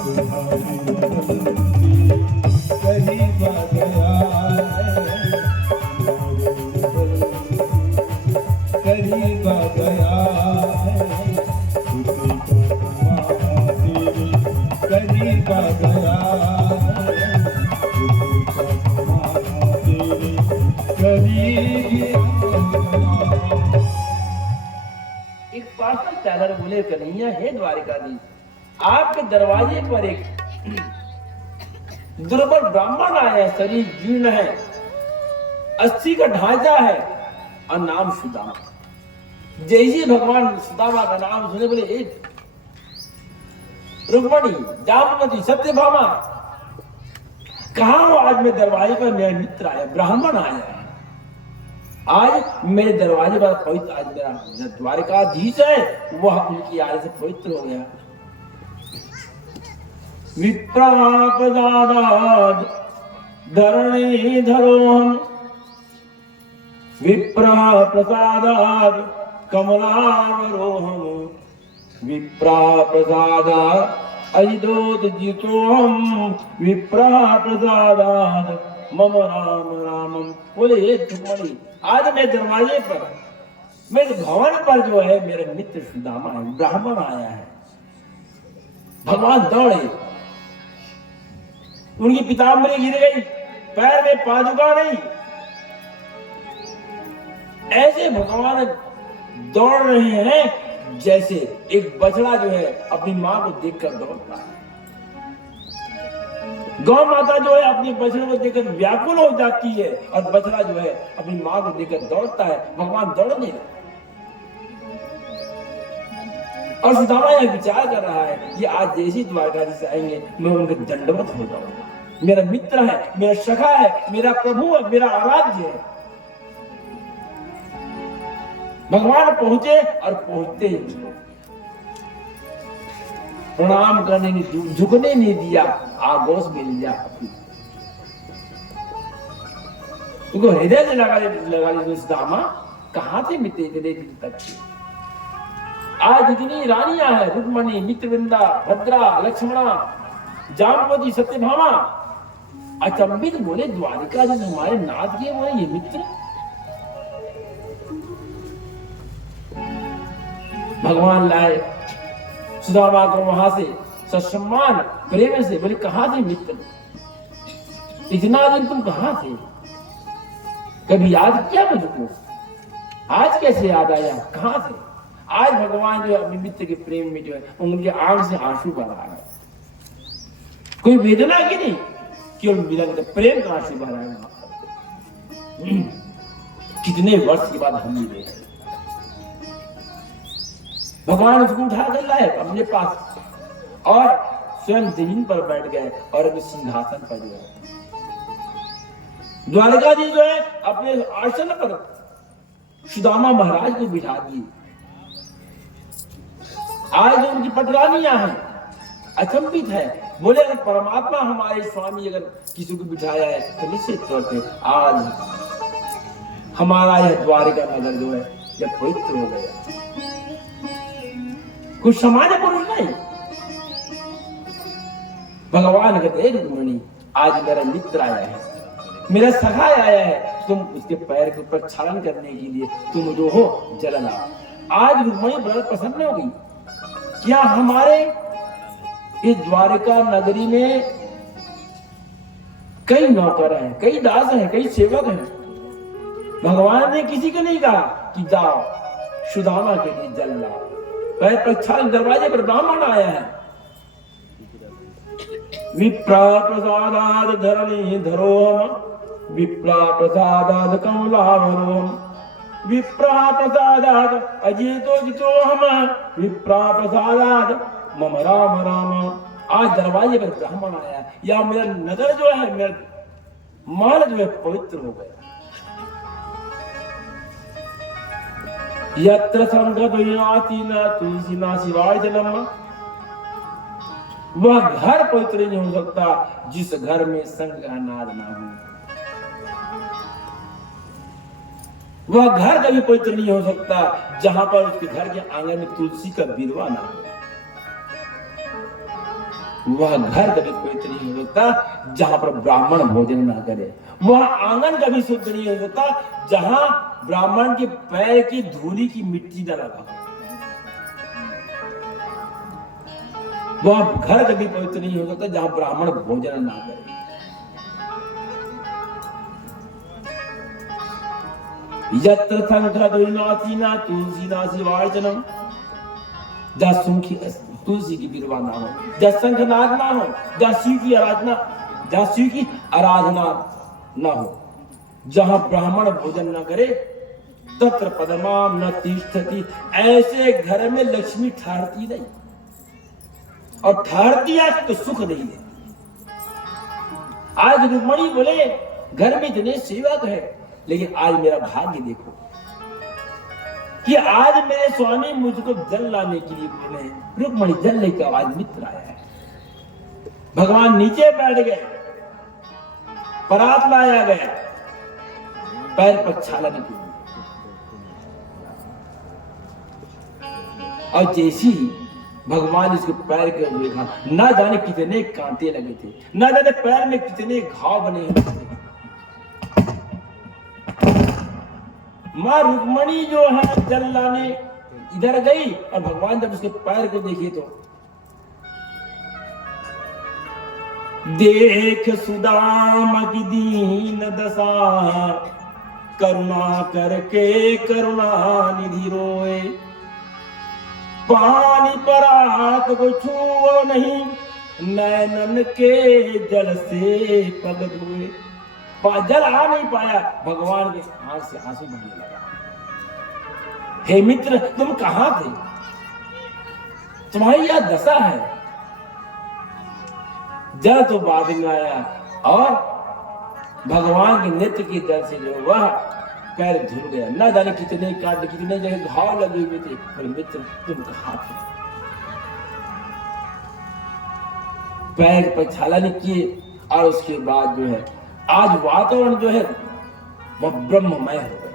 तुम्हारी बदलती कहीं बगला कहीं बगला करीबा गया एक पार्सल चादर बोले कन्हैया हे द्वारिकाधीश, आपके दरवाजे पर एक दुर्बल ब्राह्मण आया है, शरीर जीर्ण है, अस्थि का ढांचा है और नाम सुदामा। जैसे भगवान सुदामा का नाम सुने बोले एक रुक्मणी, जामवती, सत्यभामा, कहा हो? आज मेरे दरवाजे पर मेरा मित्र आया, ब्राह्मण आया है। आज मेरे दरवाजे पर पवित्र, आज मेरा द्वारिकाधीश है, वह उनकी आय से पवित्र हो गया। विप्रापदाद धरणीधरोहम विप्रा प्रसादाद कमलावरोहम विप्रा प्रसादाद अजिदोदजितोहम विप्रा प्रसादाद मम राम रामम। बोले हे रुक्मणी, आज मेरे दरवाजे पर, मेरे भवन पर जो है मेरे मित्र सुदामा है, ब्राह्मण आया है। भगवान दौड़े, उनकी पीताम्बरी गिर गई, पैर में पादुका नहीं। ऐसे भगवान दौड़ रहे हैं जैसे एक बछड़ा जो है अपनी मां को देखकर दौड़ता है। गौ माता जो है अपनी बछड़े को देखकर व्याकुल हो जाती है और बछड़ा जो है अपनी मां को देखकर दौड़ता है। भगवान दौड़ने लगे और सुदामा यह विचार कर रहा है कि आज जैसे द्वारकाधीश आएंगे मैं उनके दंडवत हो जाऊंगा। मेरा मित्र है, मेरा सखा है, मेरा प्रभु है, मेरा आराध्य है। भगवान पहुंचे और पहुंचते ही प्रणाम करने नहीं, झुकने नहीं दिया, आगोश में लिया। उनको हृदय से लगा सुदामा, कहां थे मित्र इतने दिन तक? आज इतनी रानियां हैं, रुक्मणी, मित्रवृंदा, भद्रा, लक्ष्मणा, जामवती, सत्यभामा, अचंभित बोले द्वारिका जी हमारे नाथ के बोले ये मित्र। भगवान लाए सुदामा को वहां से ससम्मान प्रेम से, बोले कहां थे मित्र, इतना दिन तुम कहां थे? कभी याद किया मुझको? आज कैसे याद आया? कहां थे? आज भगवान जो है अपने मित्र के प्रेम में जो है उनके आंख से आंसू बहा रहा है। कोई वेदना की नहीं, केवल मिलन के प्रेम का आंसू बह रहा है वहां पर। कितने वर्ष के बाद हम मिले हैं। भगवान उसको उठा कर लाए अपने पास और स्वयं जमीन पर बैठ गए और अपने सिंहासन पर गए। द्वारकाधीश जो है अपने आसन पर सुदामा महाराज को बिठा दिए। आज जो उनकी पटरानियां हैं अचंभित है, बोले अगर परमात्मा हमारे स्वामी अगर किसी को बिठाया है तो निश्चित तौर पे आज हमारा यह द्वारका नगर जो है यह पवित्र हो गया। कुछ सामान्य पुरुष नहीं। भगवान कहते रुक्मिणी आज मेरा मित्र आया है, मेरा सखा आया है, तुम उसके पैर के ऊपर छालन करने के लिए तुम जो हो जल लाओ। आज रुक्मिणी बड़ा प्रसन्न हो गई। क्या हमारे इस द्वारका नगरी में कई नौकर हैं, कई दास हैं, कई सेवक हैं। भगवान ने किसी को नहीं कहा कि जाओ सुदामा के लिए जल लाओ। पैर पर छाल, दरवाजे पर ब्राह्मण आया है। विप्रा प्रसादाद धरणी धरोहम, विप्रा प्रसादाद कमलावरोहम, विप्रा प्रसादाद अजितो जितो हम, विप्रा प्रसादाद मम राम राम। आज दरवाजे पर ब्राह्मण आया, या मेरा नगर जो है, मेरा महल जो है पवित्र हो गया। यत्र संगति न तुलसी ना शिवाय जन्म, वह घर पवित्र नहीं हो सकता जिस घर में संग का नाद ना हो। वह घर कभी पवित्र नहीं हो सकता जहां पर उसके घर के आंगन में तुलसी का बिरवा ना हो। वह घर कभी पवित्र नहीं हो सकता जहां पर ब्राह्मण भोजन ना करे। वह आंगन कभी शुद्ध नहीं हो सकता जहां ब्राह्मण के पैर की धूली की मिट्टी न लगा। वह घर कभी पवित्र नहीं हो सकता जहां ब्राह्मण भोजन ना करे। यत्र संघ तुलसी ना शिवार्चनम, जहां सुखी तुलसी की बिरवा ना हो, जहां शंखनाद ना हो, जहां शिव की आराधना ना हो, जहां ब्राह्मण भोजन ना करे, तत्र पदमाम न तिष्ठति। ऐसे घर में लक्ष्मी ठहरती नहीं, और ठहरती है तो सुख नहीं है। आज रुक्मिणी बोले घर में इतने सेवक है, लेकिन आज मेरा भाग्य देखो कि आज मेरे स्वामी मुझको जल लाने के लिए बोले हैं। रुक्मिणी जल लेकर आज मित्र आया है। भगवान नीचे बैठ गए, परात लाया गया, पैर पर छाला नहीं की, और जैसी भगवान इसके पैर के ऊपर देखा, ना जाने कितने कांटे लगे थे, ना जाने पैर में कितने घाव बने हुए थे। मां रुक्मिणी जो है जल लाने इधर गई, और भगवान जब उसके पैर को देखे तो देख सुदाम की दीन दशा, करुणा करके करुणा निधि रोए, पानी परात को छुओ नहीं, नैनन के जल से पग धोए। जल आ नहीं पाया, भगवान के आंख से आंसू बहने लगा। हे मित्र, तुम कहां थे? तुम्हारी यह दशा है। जल तो बाद में आया, और भगवान के नेत्र के जल से जो वह पैर धुल गया। ना जाने कितने कांटे, कितने जगह घाव लगे हुए थे। पर मित्र, तुम कहां थे? पैर पर छाला नहीं किए, और उसके बाद जो है आज वातावरण जो है वह ब्रह्ममय हो गया।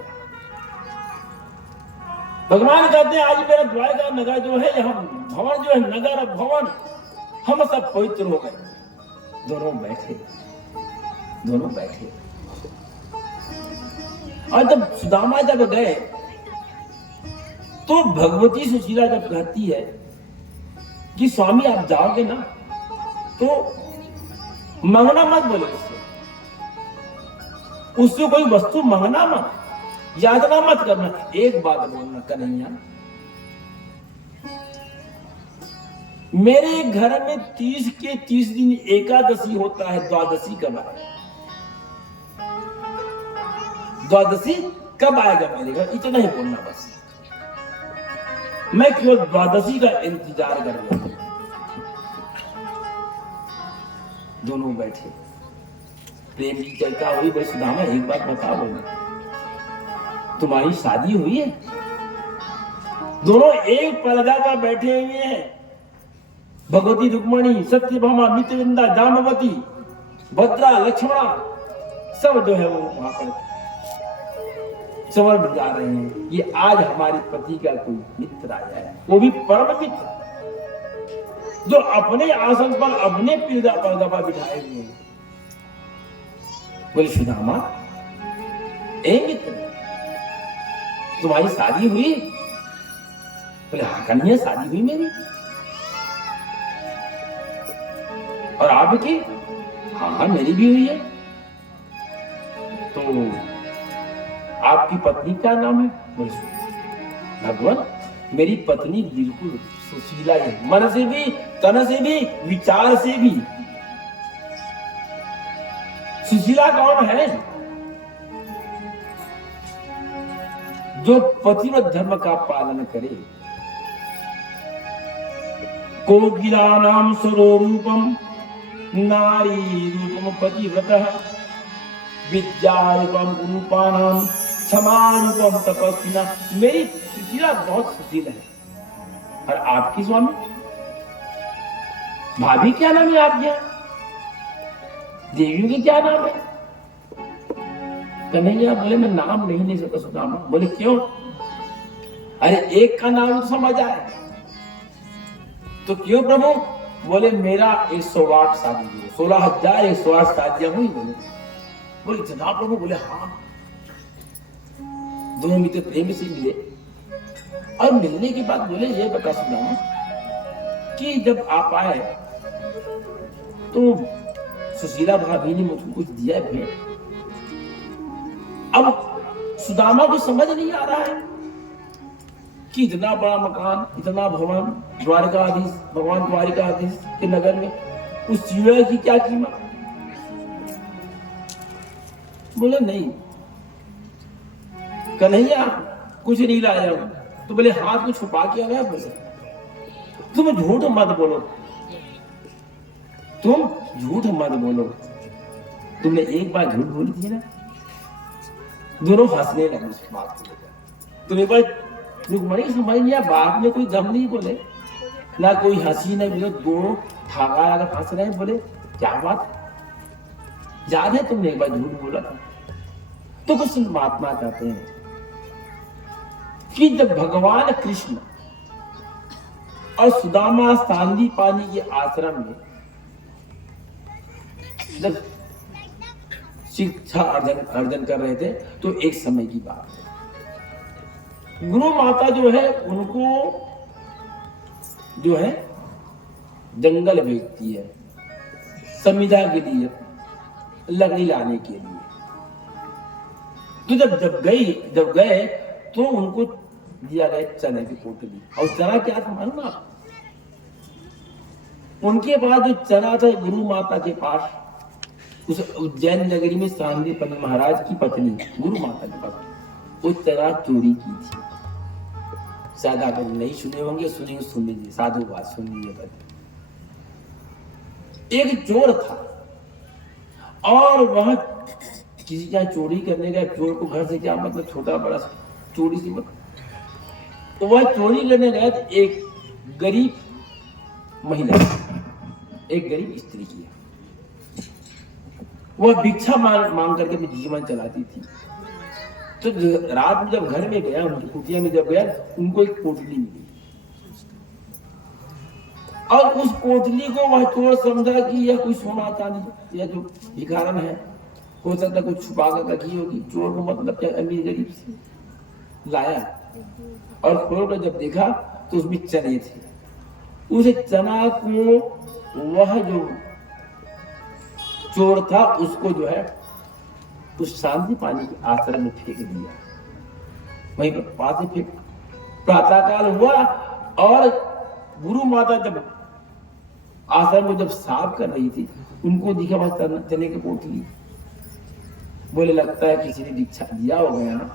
भगवान कहते हैं आज मेरा द्वारका नगर जो है, यहाँ भवन जो है, नगर और भवन हम सब पवित्र हो गए। दोनों बैठे। और जब सुदामा जब गए तो भगवती सुशीला जब कहती है कि स्वामी आप जाओगे ना तो मांगना मत, बोले उससे कोई वस्तु मांगना मत, याचना मत करना। एक बात बोलना, कन्हैया मेरे घर में 30 के 30 दिन एकादशी होता है, द्वादशी कब आए? द्वादशी कब आएगा मेरे घर? इतना ही बोलना बस। मैं केवल द्वादशी का इंतजार कर रहा हूं। दोनों बैठे, प्रेम की चर्चा हुई। भाई सुदामा एक बात बता, बोले तुम्हारी शादी हुई है? दोनों एक पर्दा पर बैठे हुए हैं। भगवती रुक्मणी, सत्यभामा, मित्रविंदा, जामवती, भद्रा, लक्ष्मणा सब जो है वो वहां पर समझ जा रहे हैं कि आज हमारे पति का कोई मित्र आया है, वो भी परम मित्र, जो अपने आसन पर अपने पर्दा पर बिठाए हुए हैं। बोले सुदामा, ए मित्र, तुम्हारी शादी हुई? बोले हाँ कन्हैया, शादी हुई मेरी। और आपकी? हाँ मेरी भी हुई है। तो आपकी पत्नी क्या नाम है? बोले भगवान, मेरी पत्नी बिल्कुल सुशीला है, मन से भी, तन से भी, विचार से भी। सुशीला कौन है? जो पतिव्रत धर्म का पालन करे। कोकिलानां स्वरूपम नारी रूपम पतिव्रतः, विद्यारूपम गुरुपानां क्षमारूपम तपस्विना। मेरी सुशीला बहुत सुशील है। और आपकी स्वामी? भाभी क्या नाम है आपके? देवियों की क्या नाम है? कन्हैया बोले मैं नाम नहीं ले सकता सुदामा। बोले क्यों? अरे एक का नाम तो समझ आए। तो क्यों प्रभु? बोले मेरा 108 शादी हुई, 16,108 शादियां हुई। बोले इतना प्रभु? बोले हाँ। दोनों मित्र प्रेम से मिले और मिलने के बाद बोले ये बता सुदामा कि जब आप आए तो सुशीला भाभी ने मुझको कुछ दिया है भेंट। अब सुदामा को समझ नहीं आ रहा है कि इतना बड़ा मकान, इतना भवन, द्वारकाधीश, भगवान द्वारकाधीश के नगर में उस चिड़िया की क्या कीमत? बोले नहीं कन्हैया, कुछ नहीं लाया हूं। तो बोले हाथ में छुपा के आया? बोले तुम झूठ मत बोलो, तुम झूठ मत बोलो। तुमने एक बार झूठ बोली थी ना। दोनों हंसने लगे उस बात को लेकर। तुम एक बार रुक्मणी समझ लिया, बाद में कोई दम नहीं बोले, ना कोई हंसी ना बोले, दोनों ठागा लगा हंस रहे। बोले क्या बात, याद है तुमने एक बार झूठ बोला था? तो कुछ महात्मा कहते हैं कि जब भगवान कृष्ण और सुदामा सांदीपनि के आश्रम में जब शिक्षा अर्जन कर रहे थे तो एक समय की बात है, गुरु माता जो है उनको जो है जंगल भेजती है संविदा के लिए, लकड़ी लाने के लिए। तो जब गए तो उनको दिया गया चने की पोटली। और चना क्या था मालूम आप? उनके पास जो चना था गुरु माता के पास, उस उज्जैन नगरी में सांदीपनि महाराज की पत्नी गुरु माता के पास वो चना चोरी की थी। शायद आप नहीं सुने होंगे, सुनेंगे सुन लीजिए, साधु बात सुन लीजिए। एक चोर था और वह किसी का चोरी करने गया। चोर को घर से क्या मतलब, छोटा बड़ा चोरी सी मतलब। तो वह चोरी करने गया तो एक गरीब महिला, एक गरीब स्त्री की, वह भिक्षा मांग करके अपनी जीवन चलाती थी। तो रात में जब घर में गया, उनकी कुटिया में जब गया, उनको एक पोटली मिली और उस पोटली को वह चोर समझा कि यह कोई सोना चांदी या जो भिखारन है, हो सकता है कुछ छुपा कर रखी होगी। चोर को मतलब क्या, अमीर गरीब से लाया और खोल कर जब देखा तो उसमें चने थे। उस चना को वह जो चोर था उसको जो है उस सांदीपनि के आश्रम में फेंक दिया। वहीं पर पास ही फेंक। प्रातःकाल हुआ और गुरु माता जब आश्रम को जब साफ कर रही थी, उनको दिखा वहां चने की पोटली। बोले लगता है किसी ने दीक्षा दिया हो गया ना,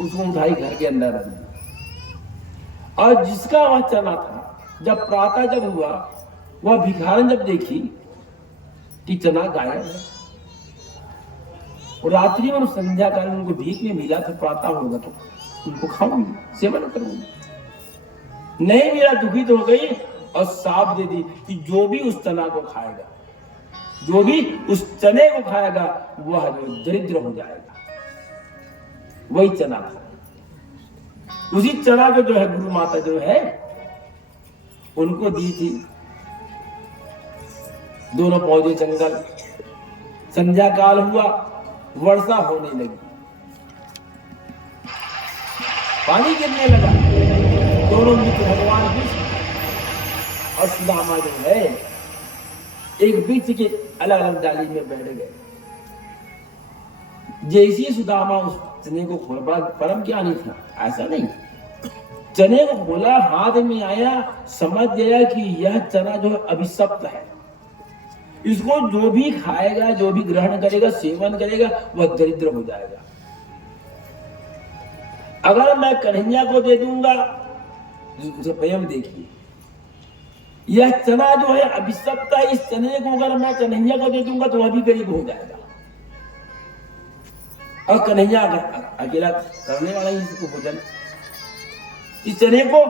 उसको उठाई घर के अंदर रख दी। और जिसका वह चना था, जब प्रातः जब हुआ, वह भिखारन जब देखी कि चना गायब है, और रात्रि में संध्या काल उनको भीख में मिला था, प्रातः होगा तो उनको खाऊंगी, सेवन करूंगी। नहीं मेरा दुखित हो गई और साफ दे दी कि जो भी उस चना को खाएगा, जो भी उस चने को खाएगा, वह जो दरिद्र हो जाएगा। वही चना था। उसी चना को जो है गुरु माता जो है उनको दी थी। दोनों पौधे जंगल, संध्या काल हुआ, वर्षा होने लगी, पानी गिरने लगा। दोनों मित्र भगवान विष्णु और सुदामा जो है एक वृक्ष के अलग अलग डाली में बैठ गए। जैसे सुदामा उस चने को खोला, परम ज्ञानी था, ऐसा नहीं, चने को खोला, हाथ में आया, समझ गया कि यह चना जो है अभिशप्त है, इसको जो भी खाएगा, जो भी ग्रहण करेगा, सेवन करेगा, वह दरिद्र हो जाएगा। अगर मैं कन्हैया को दे दूंगा, स्वयं देखिए, यह चना जो है अभिशप्त है, इस चने को अगर मैं कन्हैया को दे दूंगा तो वह भी गरीब हो जाएगा। और कन्हैया अकेला करने वाला ही इसको भोजन, इस चने को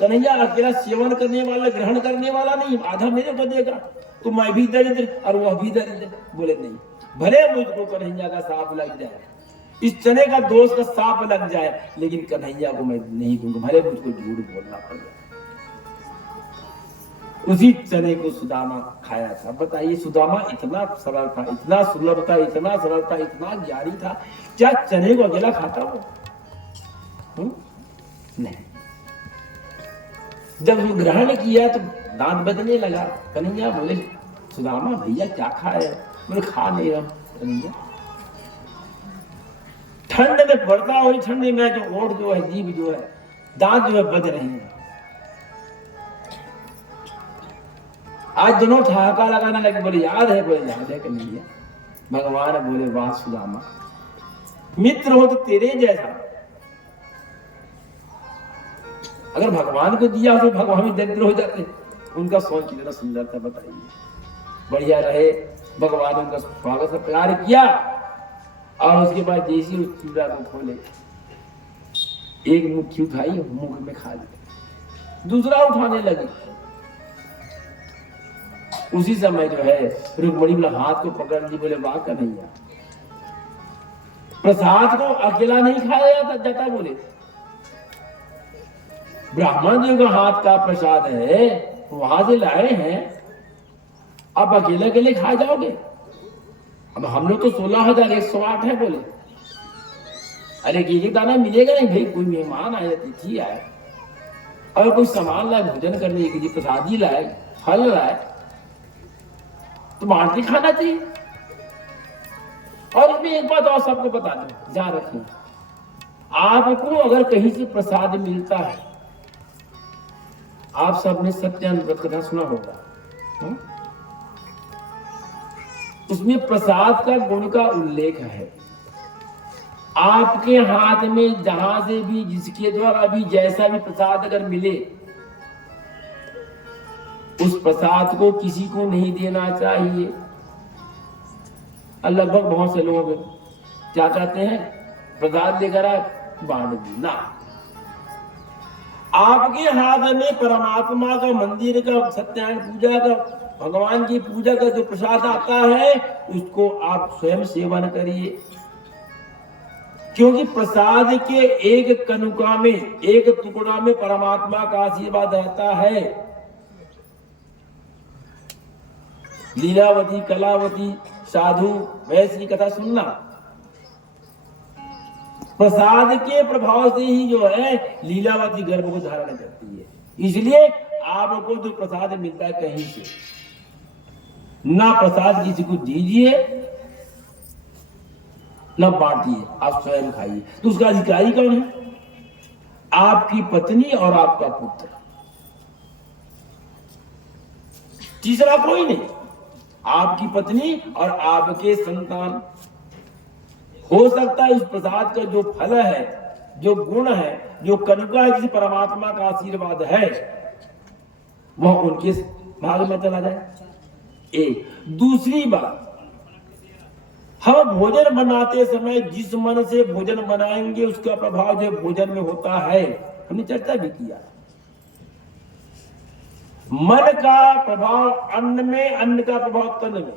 कन्हैया अकेला सेवन करने वाला, ग्रहण करने वाला नहीं, आधा मेरे को देगा, तो मैं भी दरिद्र और वह भी दरिद्र। बोले नहीं, भले मुझको कन्हैया का साफ लग जाए, इस चने का दोष का साफ लग जाए, लेकिन कन्हैया को मैं नहीं दूंगा, भले मुझको झूठ बोलना पड़े। उसी चने को सुदामा खाया था। बताइए, सुदामा इतना सरल था, इतना सुलभ था, इतना सरल था, इतना ज्ञानी था, क्या चने को अकेला खाता वो? नहीं। जब वो ग्रहण किया तो दांत बजने लगा। कन्हैया बोले, सुदामा भैया क्या खाए? बोले खा नहीं रहा कन्हैया, ठंड में पड़ता, और ठंड में जो ओठ जो है, जीभ जो है, दांत जो है बज रहे हैं। आज दोनों ठहाका लगाने लगे। बोले याद है? बोले याद है कन्हैया। भगवान बोले वाह सुदामा, मित्र हो तो तेरे जैसा, अगर भगवान को दिया तो भगवान भी दरिद्र हो जाते। उनका सोच कितना सुंदर था, बताइए। बढ़िया रहे, भगवान उनका स्वागत सत्कार किया, और उसके बाद जैसे उस चूड़ा को खोले, एक मुट्ठी उठाई, मुंह में खा लिया, दूसरा उठाने लगी। उसी समय जो है रुक्मणी बोला, हाथ को पकड़ ली। बोले वाह कन्हैया, प्रसाद को अकेला नहीं खाया जाता। बोले ब्राह्मण जी का हाथ का प्रसाद है, वहां से लाए हैं, आप अकेले अकेले खा जाओगे? अब हम लोग तो 16,108 है। बोले अरे एक दाना मिलेगा नहीं भाई, कोई मेहमान आए, तिथि आए, और कोई सामान लाए भोजन करने के लिए, प्रसादी लाए, फल लाए, तो बांट के खाना चाहिए। और इसमें एक बात और सबको बता दूं, ध्यान रखिए, आपको अगर कहीं से प्रसाद मिलता है, आप सबने सत्यानुव्रत कथा सुना होगा, उसमें प्रसाद का गुण का उल्लेख है। आपके हाथ में जहां से भी, जिसके द्वारा भी, जैसा भी प्रसाद अगर मिले, उस प्रसाद को किसी को नहीं देना चाहिए। लगभग बहुत से लोग क्या कहते हैं, प्रसाद लेकर आए, बांट देना। आपके हाथ में परमात्मा का, मंदिर का, सत्यनारायण पूजा का, भगवान की पूजा का जो प्रसाद आता है, उसको आप स्वयं सेवन करिए, क्योंकि प्रसाद के एक कणुका में, एक टुकड़ा में परमात्मा का आशीर्वाद रहता है। लीलावती, कलावती, साधु, वैसी कथा सुनना, प्रसाद के प्रभाव से ही जो है लीलावती गर्भ को धारण करती है। इसलिए आपको जो प्रसाद मिलता है कहीं से, ना प्रसाद किसी को दीजिए, न बांटिए, आप स्वयं खाइए। तो उसका अधिकारी कौन है? आपकी पत्नी और आपका पुत्र। तीसरा कोई नहीं, आपकी पत्नी और आपके संतान। हो सकता है उस प्रसाद का जो फल है, जो गुण है, जो करुणा है, जिस परमात्मा का आशीर्वाद है, वह उनके भाग में चला जाए। एक दूसरी बात, हम भोजन बनाते समय जिस मन से भोजन बनाएंगे उसका प्रभाव जो भोजन में होता है, हमने चर्चा भी किया। मन का प्रभाव अन्न में, अन्न का प्रभाव तन में।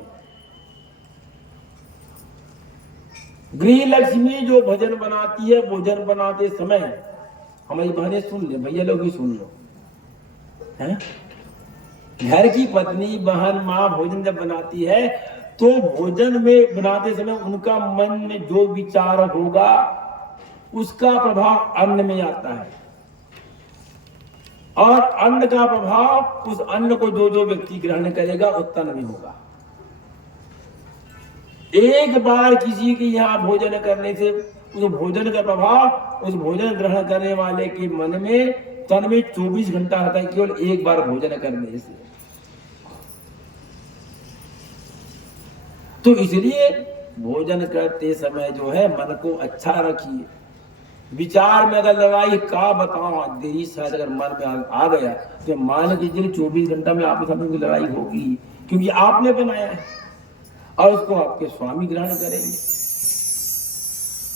गृह लक्ष्मी जो भोजन बनाती है, भोजन बनाते समय, हमारी बहनें सुन ले, भैया लोग भी सुन लो, हैं? घर की पत्नी, बहन, माँ भोजन जब बनाती है तो भोजन में बनाते समय उनका मन में जो विचार होगा उसका प्रभाव अन्न में आता है, और अन्न का प्रभाव उस अन्न को जो जो व्यक्ति ग्रहण करेगा वो तन में होगा। एक बार किसी के यहाँ भोजन करने से उस भोजन का प्रभाव उस भोजन ग्रहण करने वाले के मन में, तन में 24 घंटा रहता है, केवल एक बार भोजन करने से। तो इसलिए भोजन करते समय जो है मन को अच्छा रखिए। विचार में अगर लड़ाई का बताओ देरी शायद अगर मन में आ गया तो मान लीजिए 24 घंटा में आपके सामने लड़ाई होगी, क्योंकि आपने बनाया है और उसको आपके स्वामी ग्रहण करेंगे।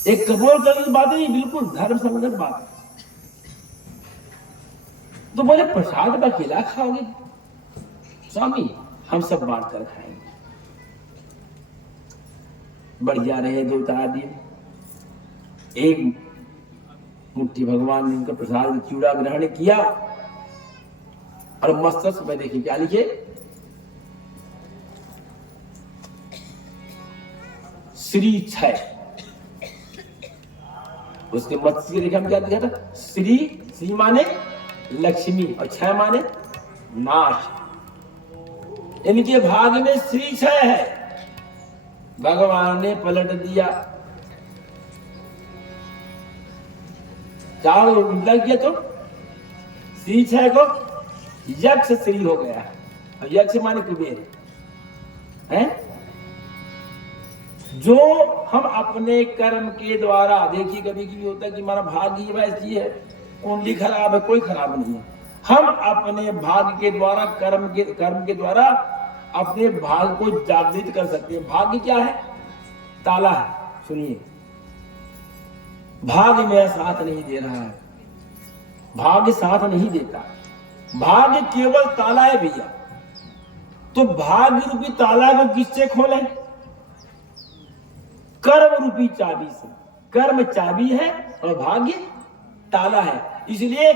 एक कबूल करने की बात नहीं, बिल्कुल धर्म संगत बात है। तो बोले प्रसाद का अकेला खाओगे? स्वामी हम सब बांट कर खाएंगे। बढ़िया रहे 2-4 दिन, एक मुट्ठी भगवान ने उनका प्रसाद चूड़ा ग्रहण किया और मस्तक में देखिए क्या लिखे, श्री 6। उसके मत्स्य के लिखा में क्या लिखा था? श्री माने लक्ष्मी और 6 माने नाश। इनके भाग में श्री 6 है, भगवान ने पलट दिया। चार उल्टा किया तो श्री 6 को यक्ष श्री हो गया, और यक्ष माने कुबेर है। जो हम अपने कर्म के द्वारा, देखिए कभी कभी होता है कि हमारा भाग्य ही वैसी है, कुंडली खराब है, कोई खराब नहीं है। हम अपने भाग्य के द्वारा, कर्म के द्वारा अपने भाग्य को जागृत कर सकते हैं। भाग्य क्या है? ताला है। सुनिए, भाग्य मेरा साथ नहीं दे रहा है, भाग्य साथ नहीं देता, भाग्य केवल ताला है भैया। तो भाग्य रूपी ताला को किससे खोलें? कर्म रूपी चाबी से। कर्म चाबी है और भाग्य ताला है। इसलिए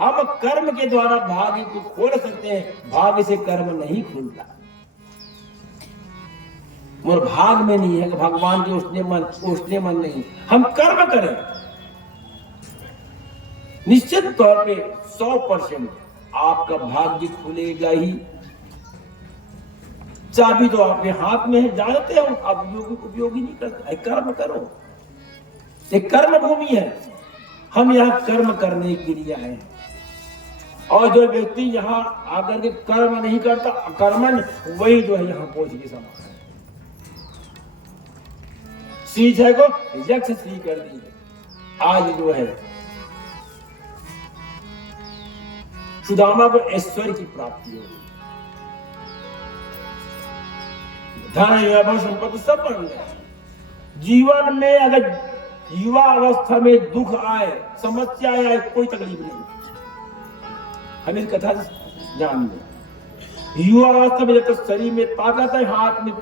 हम कर्म के द्वारा भाग्य को खोल सकते हैं, भाग्य से कर्म नहीं खुलता। और भाग में नहीं है कि भगवान के उसने मन नहीं। हम कर्म करें, निश्चित तौर पे 100% आपका भाग्य खुलेगा ही। चाबी तो आपके हाथ में है, जानते हो आप उपयोगी नहीं करते। कर्म करो, एक कर्म भूमि है। हम यहाँ कर्म करने के लिए आए, और जो व्यक्ति यहाँ आकर के कर्म नहीं करता, अकर्मण, वही जो है यहाँ पहुंच के समान है। श्री 6 को यक्ष श्री कर दी। आज जो है सुदामा को ऐश्वर्य की प्राप्ति होगी, धन वैभव संपत्ति सब बढ़ गया। जीवन में अगर युवा अवस्था में दुख आए, समस्या आए, कोई तकलीफ नहीं, हम इस कथा से जान लें। युवा अवस्था में जब तक शरीर में ताकत है, हाथ में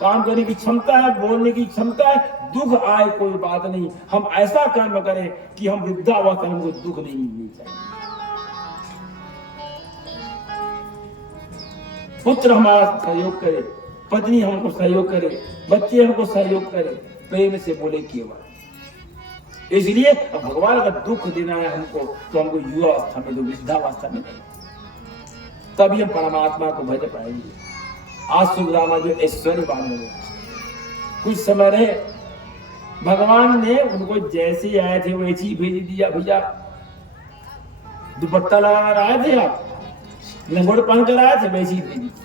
काम करने की क्षमता है, बोलने की क्षमता है, दुख आए कोई बात नहीं, हम ऐसा कर्म करें कि हम वृद्धावस्था में हमको दुख नहीं मिलनी चाहिए। पुत्र हमारा सहयोग करे, पत्नी हमको सहयोग करे, बच्चे हमको सहयोग करे, प्रेम से बोले केवल। इसलिए भगवान अगर दुख देना है हमको, तो हमको युवा अवस्था में, वृद्धावस्था में नहीं, तभी हम परमात्मा को भज पाएंगे। आज सुदामा जो ऐश्वर्यवान हो गया, कुछ समय रहे, भगवान ने उनको जैसे आए थे वैसे ही भेज दिया। भैया दुपट्टा लगा आए थे आप, लंगोट पहन कर आए थे, वैसे ही भेज दिया।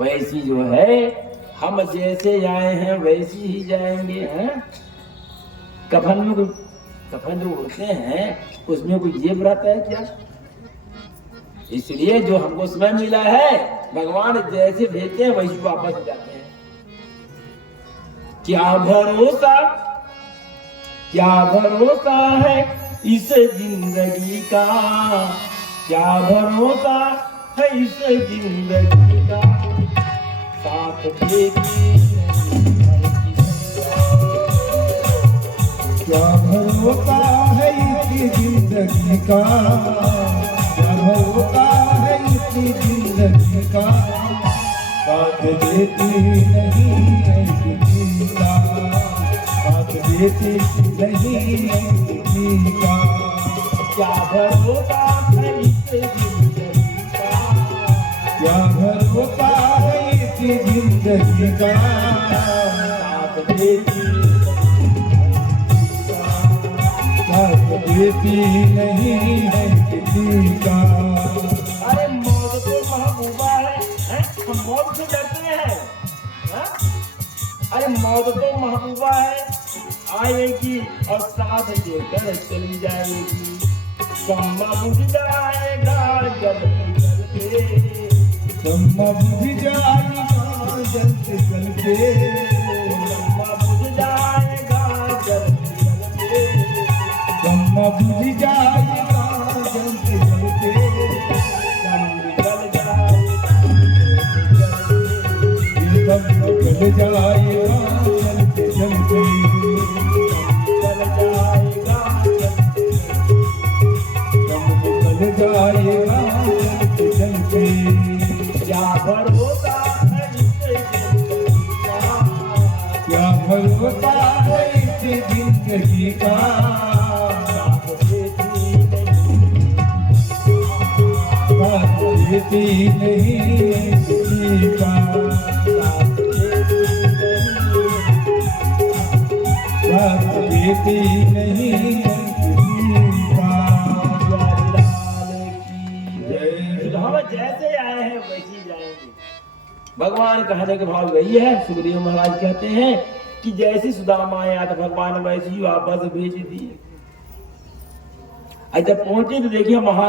वैसी जो है हम जैसे आए हैं वैसी ही जाएंगे हैं। कफन में कोई कफन जो उड़ते हैं उसमें कोई जेब रहता है क्या? इसलिए जो हमको समय मिला है भगवान जैसे भेजते हैं वैसे वापस जाते हैं। क्या भरोसा है इस जिंदगी का, क्या भरोसा है इस जिंदगी का, साथ देती क्या भरोसा है इसकी जिंदगी का, क्या भरोसा है इसकी जिंदगी का, साथ देती नहीं है किसी का, साथ देती नहीं है किसी का। क्या भरोसा है इस जिंदगी का, क्या भरोसा है इसकी जिंदगी का, साथ देती साथ देती नहीं है किसी का। अरे मौत तो महबूबा है, हम मौत से डरते हैं, हैं? अरे मौत तो महबूबा है, आएगी और साथ देकर चली जाएगी। सम्मा बुझ जाएगा जलते जलते, सम्मा बुझ जाएगा जलते जलते, सम्मा बुझ जाएगा जलते जलते, सम्मा बुझ जाएगा जलते जलते, दम निकल जाएगा दम निकल जाएगा जलते जलते, निकल जाएगा दम निकल जाएगा जलते जलते। क्या भरोसा है इस जिंदगी का, क्या भरोसा है इस जिंदगी का, साथ देती नहीं, साथ देती नहीं है किसी का, साथ देती नहीं है किसी का। हम जैसे आए हैं वैसे ही जाएंगे। भगवान कहने के भाव वही है। सुखदेव महाराज कहते हैं कि जैसी सुदामा आया था भगवान वैसी ही वापस भेज दिए। जब पहुंचे तो देखिए महान